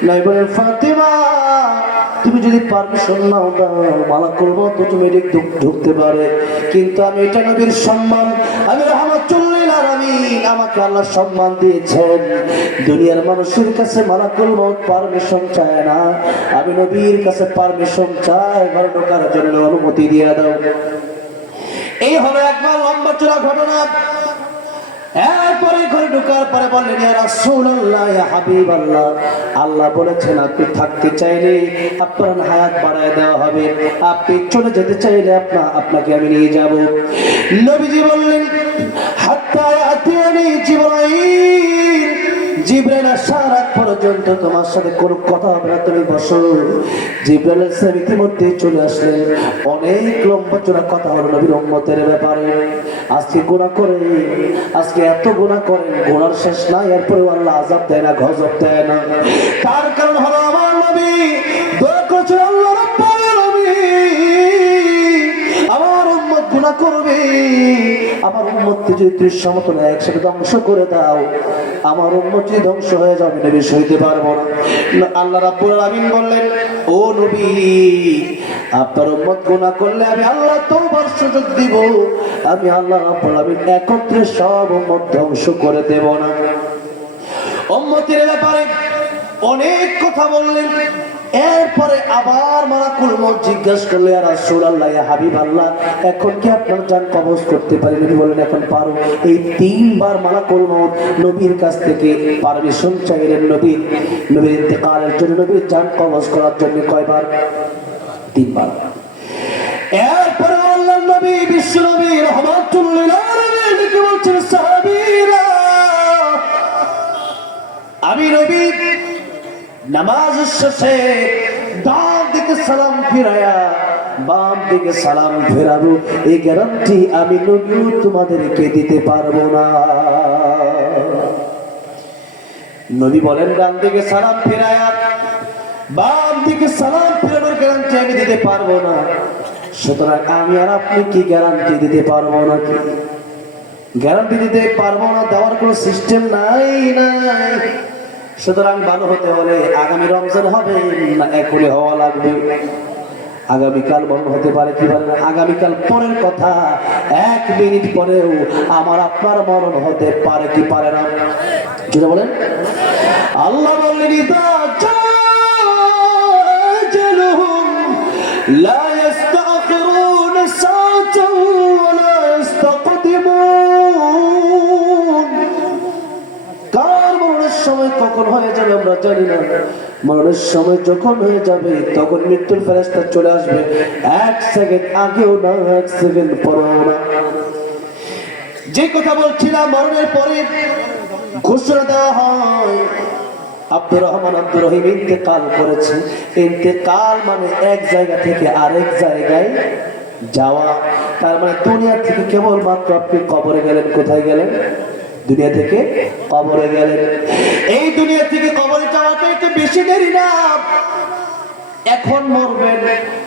নবী বলেন ফাতিমা তুমি যদি পারমিশন নাও দাও মালাকুল মউত তুমি ঢুকতে পারে, কিন্তু আমি এটা নবীর সম্মান, আমি রাহমাতুল লিল আলামিন, আমাকে আল্লাহ সম্মান দিয়েছেন। দুনিয়ার মানুষের কাছে মালাকুল মউত পারমিশন চায় না, আমি নবীর কাছে পারমিশন চাই, ঘরে ঢোকার জন্য অনুমতি দিয়ে দাও। এই হলো একবার লম্বা চূড়া ঘটনা। এরপরে ঘরে ঢোকার পরে বললেন ইয়া রাসূলুল্লাহ ইয়া হাবিবাল্লাহ, আল্লাহ বলেছেন আপনি থাকতে চাইলে আপনার হায়াত বাড়ায় দেওয়া হবে, আপনি চলে যেতে চাইলে আপনাকে আমি নিয়ে যাব। নবীজি বললেন হাত্তা ইয়াতিয়ানি জিবরাইল, জিবরাইল আসার আগ পর্যন্ত তোমার সাথে কোনো কথা হবে না, তুমি বসো। জিবরাইল সাহেব ইতিমধ্যে চলে আসলেন। অনেক লম্বা চূড়া কথা হলো নবীর উম্মতের ব্যাপারে। আজকে গুনাহ করে, আজকে এত গুনাহ করেন, গুনার শেষ নাই, এরপরেও আল্লাহ আযাব দেয় না, গজব দেয় না। তার কারণ হলো আমার নবী দোয়া করেছেন আল্লাহ রাব্বুল আলামিন আমার উম্মত গুনাহ করবে, আমার উম্মতকে যদি তুই সমতলে একসাথে ধ্বংস করে দাও, আমার উম্মত যদি ধ্বংস হয়ে যাবে নবী সইতে পারবো না। আল্লাহ রাব্বুল আলামিন বললেন ও নবী আপনার উম্মত গুনাহ করলে আমি আল্লাহ তওবার সুযোগ দিব, আমি আল্লাহ রাব্বুল আলামিন একত্রে সব উম্মত ধ্বংস করে দেব না। উম্মতের ব্যাপারে অনেক কথা বললেন, এরপরে আবার মালাকুল মউত জিজ্ঞাসা করলো, ইয়া রাসূলুল্লাহ, ইয়া হাবিবাল্লাহ, এখন কি আপনার জান কবজ করতে পারি? নবী বলেন, এখন পারো। এই তিনবার মালাকুল মউত নবীর কাছ থেকে পারমিশন চাইলেন। নবীর ইন্তেকালের জন্য, নবীর জান কবজ করার জন্য কয়বার? তিনবার। এরপরে আল্লাহর নবী বিশ্ব নবী রাহমাতুল লিল আলামিন কি বলছেন, সাহাবীরা, আমি নবী নামাজ শেষে ডান দিকে সালাম ফিরায়া বাম দিকে সালাম ফেরাবো, এই গ্যারান্টি আমি নবী তোমাদেরকে দিতে পারবো না। নবী বলেন, ডান দিকে সালাম ফিরায়া বাম দিকে সালাম ফেরানোর গ্যারান্টি আমি দিতে পারবো না। সুতরাং আমি আর আপনি কি গ্যারান্টি দিতে পারবো না? কি গ্যারান্টি দিতে পারবো না? দেওয়ার কোনো সিস্টেম নাই। সুতরাং ভালো হতে হলে আগামী রমজান হবে না এখনই হওয়া লাগবে? আগামীকাল মরণ হতে পারে, কি পারে না? আগামীকাল পরের কথা, 1 মিনিট পরেও আমার আপনার মরণ হতে পারে, কি পারে না? যেটা বলেন আল্লাহ বললেন, لا يستأخرون ساعة ولا يستقدمون। কার মরণের সময় কখন হয়ে যাবে আমরা জানি না। মরণের সময় যখন হয়ে যাবে তখন মৃত্যুর ফেরেশতা চলে আসবে, 1 সেকেন্ড আগেও না, 1 সেকেন্ড পরেও না। যে কথা বলছিলাম, মরণের পরে ঘোষণা দেওয়া হয়, আব্দুর রহমান আব্দুর রহিম ইন্তেকাল করেছে। ইন্তেকাল মানে এক জায়গা থেকে আরেক জায়গায় যাওয়া। তার মানে দুনিয়া থেকে কেবলমাত্র আপনি কবরে গেলেন। কোথায় গেলেন? দুনিয়া থেকে কবরে গেলেন। এই দুনিয়া থেকে কবরে যাওয়াটা একটু বেশি দেরি না। এখন মরবেন,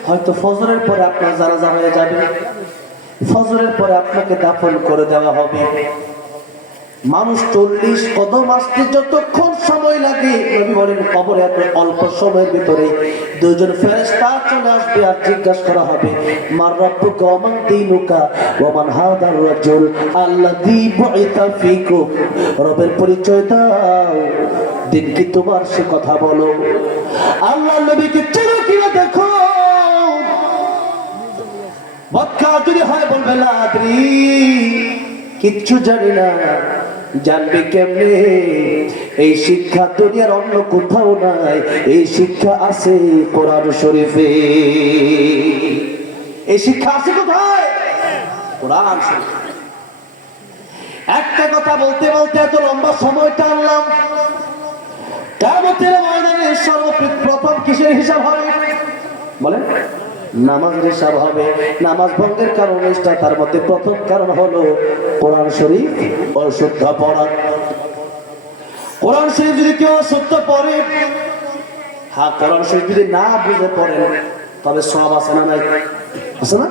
হয়তো ফজরের পরে আপনার জানাজা হয়ে যাবে, ফজরের পরে আপনাকে দাফন করে দেওয়া হবে। মানুষ 40 কদম আসতে যতক্ষণ সময় লাগে, নবী বলেন কবরে এত অল্প সময়ের ভিতরে 2 জন ফেরেশতা চলে আসবে আর জিজ্ঞাসা করা হবে, মার রাব্বুকা ওয়া মান দীনুকা ওয়া মান হাদার রাজুল আল্লাযী বুইতা ফীকুম। রবের পরিচয় দাও, দিন কি তোমার, সে কথা বলো। আল্লাহর নবীকে চেনো কিনা দেখো। মক্কা যদি হয় বলবে লা আদরি, কিচ্ছু জানি না। জানবে কেমনে? এই শিক্ষা দুনিয়ার অন্য কোথাও নাই, এই শিক্ষা আছে কোরআন শরীফে। এই শিক্ষা আছে কোথায়? কোরআন শরীফে। একটা কথা বলতে বলতে এত লম্বা সময় টানলাম। কিয়ামতের ময়দানে সর্বপ্রথম কিসের হিসাব হবে বলেন? নামাজের হিসাব হবে। নামাজ ভঙ্গের কারণ নিষ্ঠা, তার মধ্যে প্রথম কারণ হলো কোরআন শরীফ অশুদ্ধ পড়া। কোরআন শরীফ যদি কেউ অশুদ্ধ পড়ে, হ্যাঁ, কোরআন শরীফ যদি না বুঝে পড়ে তবে সওয়াব আছে না নাই? আছে না?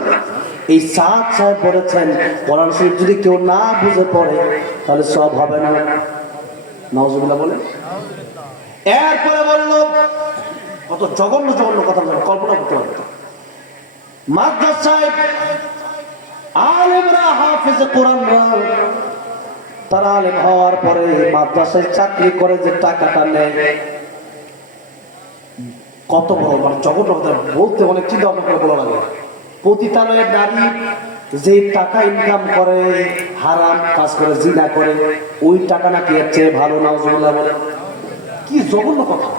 এই সাত সাহেব পড়েছেন, কোরআন শরীফ যদি কেউ না বুঝে পড়ে তাহলে সওয়াব হবে না। নাউজুবিল্লাহ বলে। এরপরে বললো, কত জঘন্য জঘন্য কথা কল্পনা করতে পারবে। মাদ্রাসায় আলেমরা, হাফেজে কোরআনরা, তারা আলেম হওয়ার পরে মাদ্রাসায় চাকরি করে যে টাকাটা নেয়, কত বড় মানে জঘন্য কথা বলতে অনেক চিন্তা ভাবনা করে বলা লাগে। পতিতালয়ের নারী যে টাকা ইনকাম করে, হারাম কাজ করে, জিনা করে, ওই টাকা নাকি এর চেয়ে ভালো। নাউজুবিল্লাহ বলে। কি জঘন্য কথা।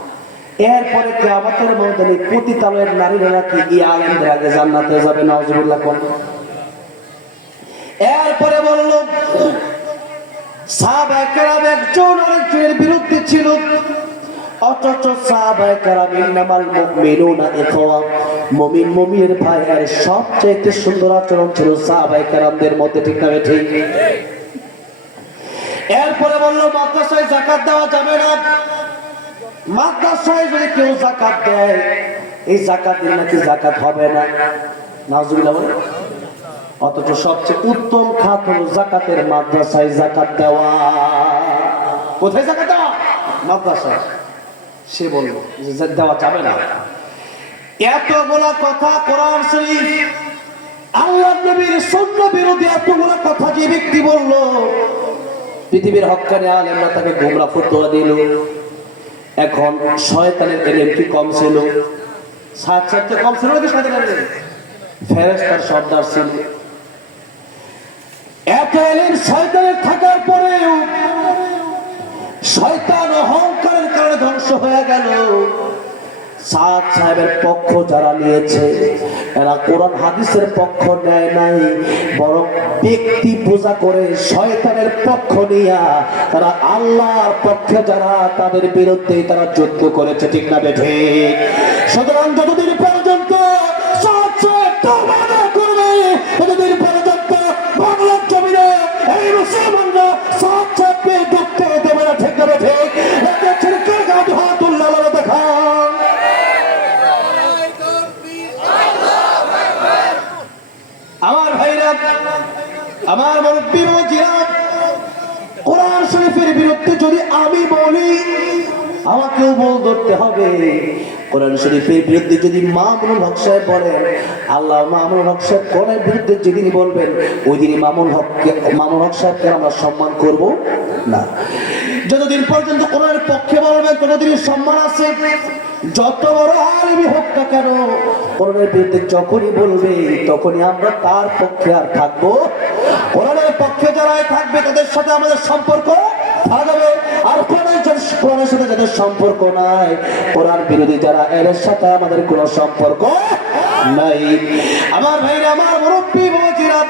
এরপরে কিয়ামতের ময়দানে পতিতালয়ের নারীরা নাকি এই আলেমদের আগে জান্নাতে যাবে। নাউজুবিল্লাহ কোন। এরপরে বলল, সাহাবায়ে কেরাম একজন আরেকজনের বিরুদ্ধে ছিল, অথচ সাহাবায়ে কেরাম ইন্নামাল মুমিনুনা ইখওয়া, মুমিন মুমিনের ভাই। আর সবচেয়ে সুন্দর আচরণ ছিল সাহাবায়ে কেরামদের মধ্যে, ঠিক না ঠিক? এরপরে বলল, মাদ্রাসায় যাকাত দেওয়া যাবে না। মাদ্রাসায় যদি কেউ যাকাত দেয়, এই যাকাত দিলে নাকি যাকাত হবে না। নাউজুবিল্লাহ বলে। অথচ সবচেয়ে উত্তম খাত হলো যাকাতের মাদ্রাসায় যাকাত দেওয়া। কোথায় যাকাত দেওয়া? মাদ্রাসায়। সে বলল যে দেওয়া যাবে না। এতগুলা কথা কোরআন শরীফ, আল্লাহর নবীর সুন্নাহ বিরোধী এতগুলা কথা যে ব্যক্তি বলল, পৃথিবীর হক্কানি আলেমরা তাকে গোমরা ফতোয়া দিল। এখন শয়তানের এলেম কি কম ছিল? সাত কম ছিল নাকি শয়তানের এলেম? ফেরেশতার সর্দার ছিল। এত এলেম শয়তানের থাকার পরেও শয়তান অহংকারের কারণে ধ্বংস হয়ে গেল। সাদ সাহেবের পক্ষ যারা নিয়েছে এরা কোরআন হাদিসের পক্ষ নেয় নাই, বরং ব্যক্তি পূজা করে শয়তানের পক্ষ নিয়া তারা আল্লাহর পক্ষে যারা তাদের বিরুদ্ধে তারা যুদ্ধ করেছে। ঠিক না বেঠে? সুতরাং যতদিন পর্যন্ত সাদ সাহেব তওবা না করবে ততদিন পর্যন্ত বাংলার জমিনে এই মুসলমানরা সাদ সাহেবকে ঢুকতে দেবে না। ঠিক না বেঠে? এদের ছেলেকে গাঁধ হাত উল্লাহ দেখা। আমার ভাইরা, আমার মুরব্বী বাবাজিরা, কোরআন শরীফের বিরুদ্ধে যদি আমি বলি আমাকেও বল ধরতে হবে। কোরআন শরীফের বিরুদ্ধে যদি মামুনুল হক সাহেব বলেন, আল্লাহ মামুনুল হক সাহেব কোরআনের বিরুদ্ধে যেদিন বলবেন ওই দিনই মামুনুল হক সাহেবকে আমরা সম্মান করব না। যতদিন পর্যন্ত কোরআনের পক্ষে বলবেন ততদিনই সম্মান আছে। যত বড় আলিমই হোক না কেন কোরআনের বিরুদ্ধে যখনই বলবে তখনই আমরা তার পক্ষে আর থাকবো। কোরআনের পক্ষে যারা থাকবে তাদের সাথে আমাদের সম্পর্ক থাকবে, আর কোরআনের সাথে যাদের সম্পর্ক নাই, কোরআন বিরোধী যারা এদের সাথে আমাদের কোনো সম্পর্ক নাই। আমার ভাইরা, আমার মুরব্বী বাবাজিরা,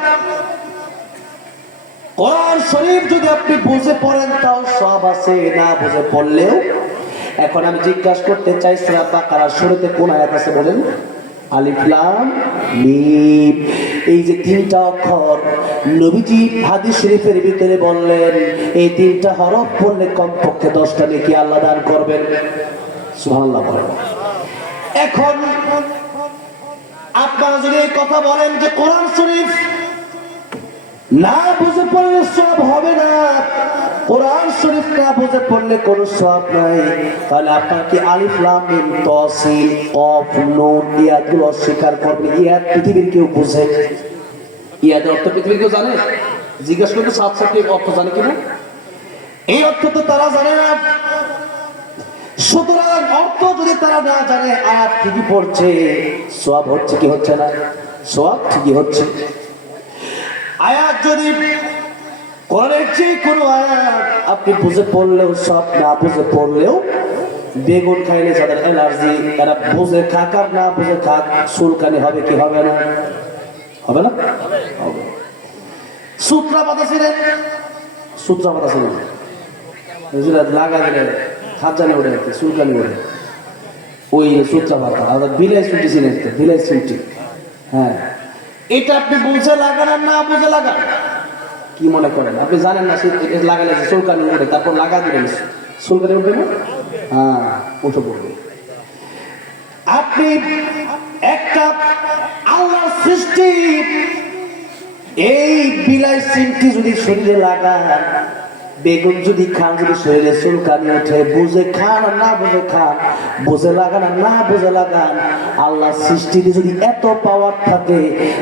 কোরআন শরীফ যদি আপনি বুঝে পড়েন তাও সব আছে, না বুঝে পড়লেও। এখন আমি জিজ্ঞাসা করতে চাই সূরা বাকারার শুরুতে কোন আয়াত আছে বলেন? আলিফ লাম মিম। এই যে তিনটা অক্ষর নবীজি হাদিস শরীফের ভিতরে বললেন এই তিনটা হরফ পড়লে কমপক্ষে 10টা নেকি আল্লাহ দান করবেন। সুবহানাল্লাহ বলেন। এখন আপনারা যদি এই কথা বলেন যে কোরআন শরীফ না বুঝে পড়লে সব হবে না, কোরআন শরীফ না বুঝে পড়লে কোনো সব নাই, তাহলে আপনার কি আলিফ লাম মিম তাসিন কফ নুন ইয়াদগুলো অস্বীকার করবে? ইয়াদ পৃথিবীর কেউ বুঝে? ইয়াদের অর্থ পৃথিবীর কেউ জানে? জিজ্ঞাসা করতে সাথে অর্থ জানে কিনা? এই অর্থ তো তারা জানে না। সুতরাং অর্থ যদি তারা না জানে, আয়াত ঠিকই পড়ছে, সওয়াব হচ্ছে কি হচ্ছে না? সওয়াব ঠিকই হচ্ছে। আয়াত যদি কোরআনের যে কোনো আয়াত আপনি বুঝে পড়লেও সব, না বুঝে পড়লেও বেগুন খাইলে যাদের অ্যালার্জি এরা বুঝে খাক আর না বুঝে খাক চুলকানি হবে কি হবে না? হবে না? হবে। সূত্রা পাতা ছিলেন, সূত্রা পাতা ছিলেন লাগা দিলে খাজানে উঠে চুলকানি উঠে, ওই সূত্রা পাতা। আবার বিলাই ছুটি ছিলেন, বিলাই ছুটি। হ্যাঁ, এটা আপনি বুঝে লাগান আর না বুঝে লাগান কি মনে করেন? আপনি জানেন না লাগালে চুলকানি উঠে, তারপর লাগা দিলেন চুলকানি উঠবে না? হ্যাঁ, উঠে পড়বে। আপনি একটা আল্লাহর সৃষ্টি এই বিলাই সিমটি যদি শরীরে লাগান, বেগুন যদি খান, যদি শরীরে চুলকানি ওঠে, বুঝে খান আর না বুঝে খান, বুঝে লাগান আর না বুঝে লাগান, আল্লাহর সৃষ্টিতে যদি এত পাওয়ার থাকে,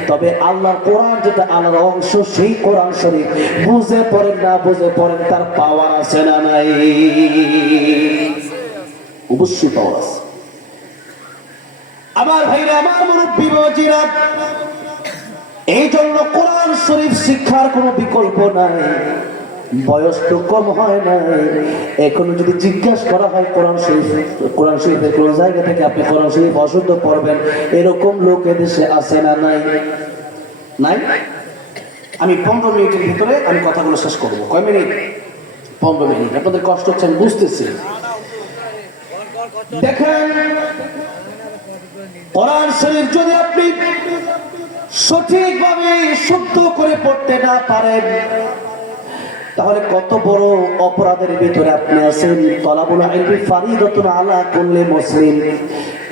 তবে আল্লাহর কোরআন যেটা আল্লাহর অংশ, সেই কোরআন শরীফ বুঝে পড়েন না বুঝে পড়েন, তার পাওয়ার আছে না নাই? অবশ্যই পাওয়ার আছে। আমার ভাইরা, আমার মুরব্বী বাবাজিরা, এই জন্য কোরআন শরীফ শিক্ষার কোনো বিকল্প নাই। বয়স তো কম হয় নাই, এখন যদি জিজ্ঞাসা করা হয় কোরআন শরীফের কোন জায়গা থেকে আপনি কোরআন শরীফ অশুদ্ধ পড়বেন, এরকম লোক এদেশে আছে না নাই? নাই। আমি 15 মিনিটের ভিতরে আমি কথাগুলো শেষ করবো। কয় মিনিট? 15 মিনিট। আপনাদের কষ্ট হচ্ছে আমি বুঝতেছি। দেখেন, কোরআন শরীফ যদি আপনি সঠিকভাবে শুদ্ধ করে পড়তে না পারেন, তাহলে কত বড় অপরাধের ভিতরে আপনি আছেন। তলাবুল ইলমি ফারিদাতুন আলা কুল্লি মুসলিম,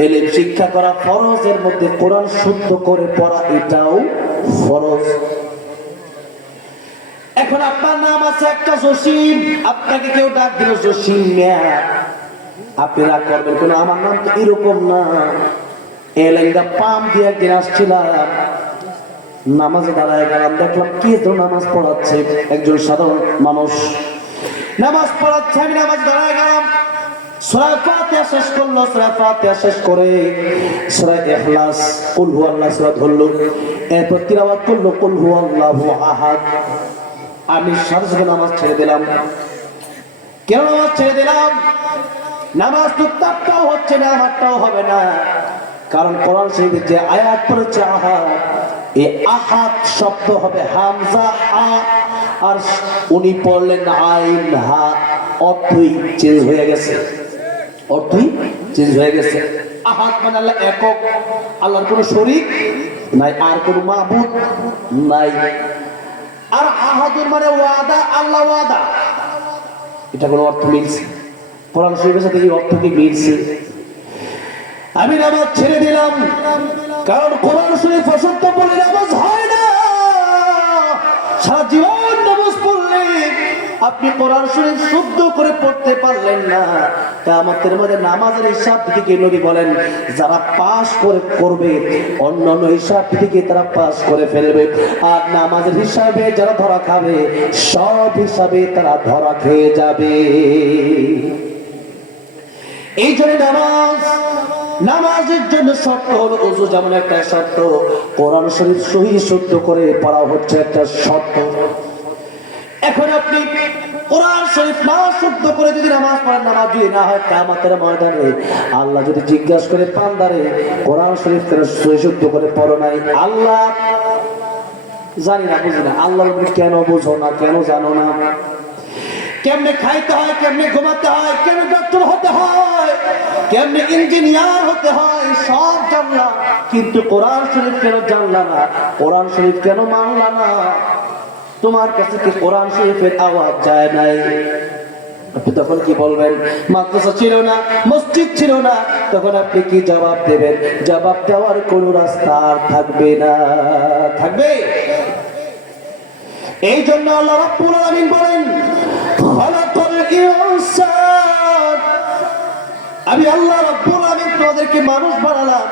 ইলম শিক্ষা করা ফরজের মধ্যে কোরআন শুদ্ধ করে পড়া এটাও ফরজ। এখন আপনার নাম আছে একটা জসিম, আপনাকে কেউ ডাক দিল জসিম মিয়া, আপনি রাগ করবেন কেন? আমার নাম তো এরকম না। এলেঙ্গা পাম দিয়ে একদিন আসছিলাম, নামাজে দাঁড়ায় গেলাম, দেখলাম কে তো নামাজ পড়াচ্ছে, একজন সাধারণ মানুষ নামাজ পড়াচ্ছে। আমি নামাজ দাঁড়ায় গেলাম, সূরা ফাতিহা শেষ করলো, সূরা ফাতিহা শেষ করে সূরা ইখলাস কুল হুয়াল্লাহু সূরা ধরলো, এরপর তিলাওয়াত করলো কুল হুয়াল্লাহু আহাদ। আমি সাথে সাথে নামাজ ছেড়ে দিলাম। কেন নামাজ ছেড়ে দিলাম? নামাজ তো তারটাও হচ্ছে না, আমারটাও হবে না। কারণ কোরআন শরীফে যে আয়াত পড়েছে আহাদ, এই আহাদ শব্দ হবে হামজা হা, আর উনি পড়লেন আইন হা, অর্থই চেঞ্জ হয়ে গেছে, অর্থই চেঞ্জ হয়ে গেছে। আহাদ মানে আল্লাহ একক, আল্লাহর কোনো শরীক নাই, আর কোনো মাবুদ নাই। আর আহাদুর মানে ওয়াদা, আল্লাহ ওয়াদা, এটা কোনো অর্থ মিলছে? কোরআন শরীফের সাথে এই অর্থ কি মিলছে? আমি নামাজ ছেড়ে দিলাম, কারণ কোরআন শরীফ অসত্য বলে নামাজ হয় না। সারা জীবন নামাজ পড়লে আপনি কোরআন শরীফ শুদ্ধ করে পড়তে পারলেন না, কিয়ামতের মধ্যে নামাজের হিসাব থেকে নবী বলেন যারা পাস করে করবে, অন্যান্য হিসাব থেকে তারা পাস করে ফেলবে, আর নামাজের হিসাবে যারা ধরা খাবে, সব হিসাবে তারা ধরা খেয়ে যাবে। এই জন্য নামাজের জন্য শর্ত হলো ওযু, যেমন একটা শর্ত, কোরআন শরীফ সহি শুদ্ধ করে পড়া হচ্ছে একটা শর্ত। এখন আপনি কোরআন শরীফ না শুদ্ধ করে যদি নামাজ পড়েন, নামাজ যদি না হয়, কিয়ামতের ময়দানে আল্লাহ যদি জিজ্ঞাসা করে বান্দারে কোরআন শরীফ কেন সহি শুদ্ধ করে পড়ো নাই, আল্লাহ জানি না, বুঝি না, আল্লাহ কেন বুঝো না, কেন জানো না, কেমনে খাইতে হয়, কেমনে ঘুমাতে হয়, কেমনে ডক্টর হতে হয়, কেমনে ইঞ্জিনিয়ার হতে হয়, সব জানলা, কিন্তু কোরআন শরীফ কেন জানলা না, কোরআন শরীফ কেন মানলা না? তোমার কাছে কি কোরআন শরীফের আওয়াজ যায় নাই? আপনি তখন কি বলবেন? মাদ্রাসা ছিল না, মসজিদ ছিল না, তখন আপনি কি জবাব দেবেন? জবাব দেওয়ার কোন রাস্তা আর থাকবে না, থাকবে? এই জন্য আল্লাহ রাব্বুল আলামিন বলেন খালাকাল ইনসান, আমি আল্লাহ রাব্বুল আলামিন তোমাদেরকে মানুষ বানালাম।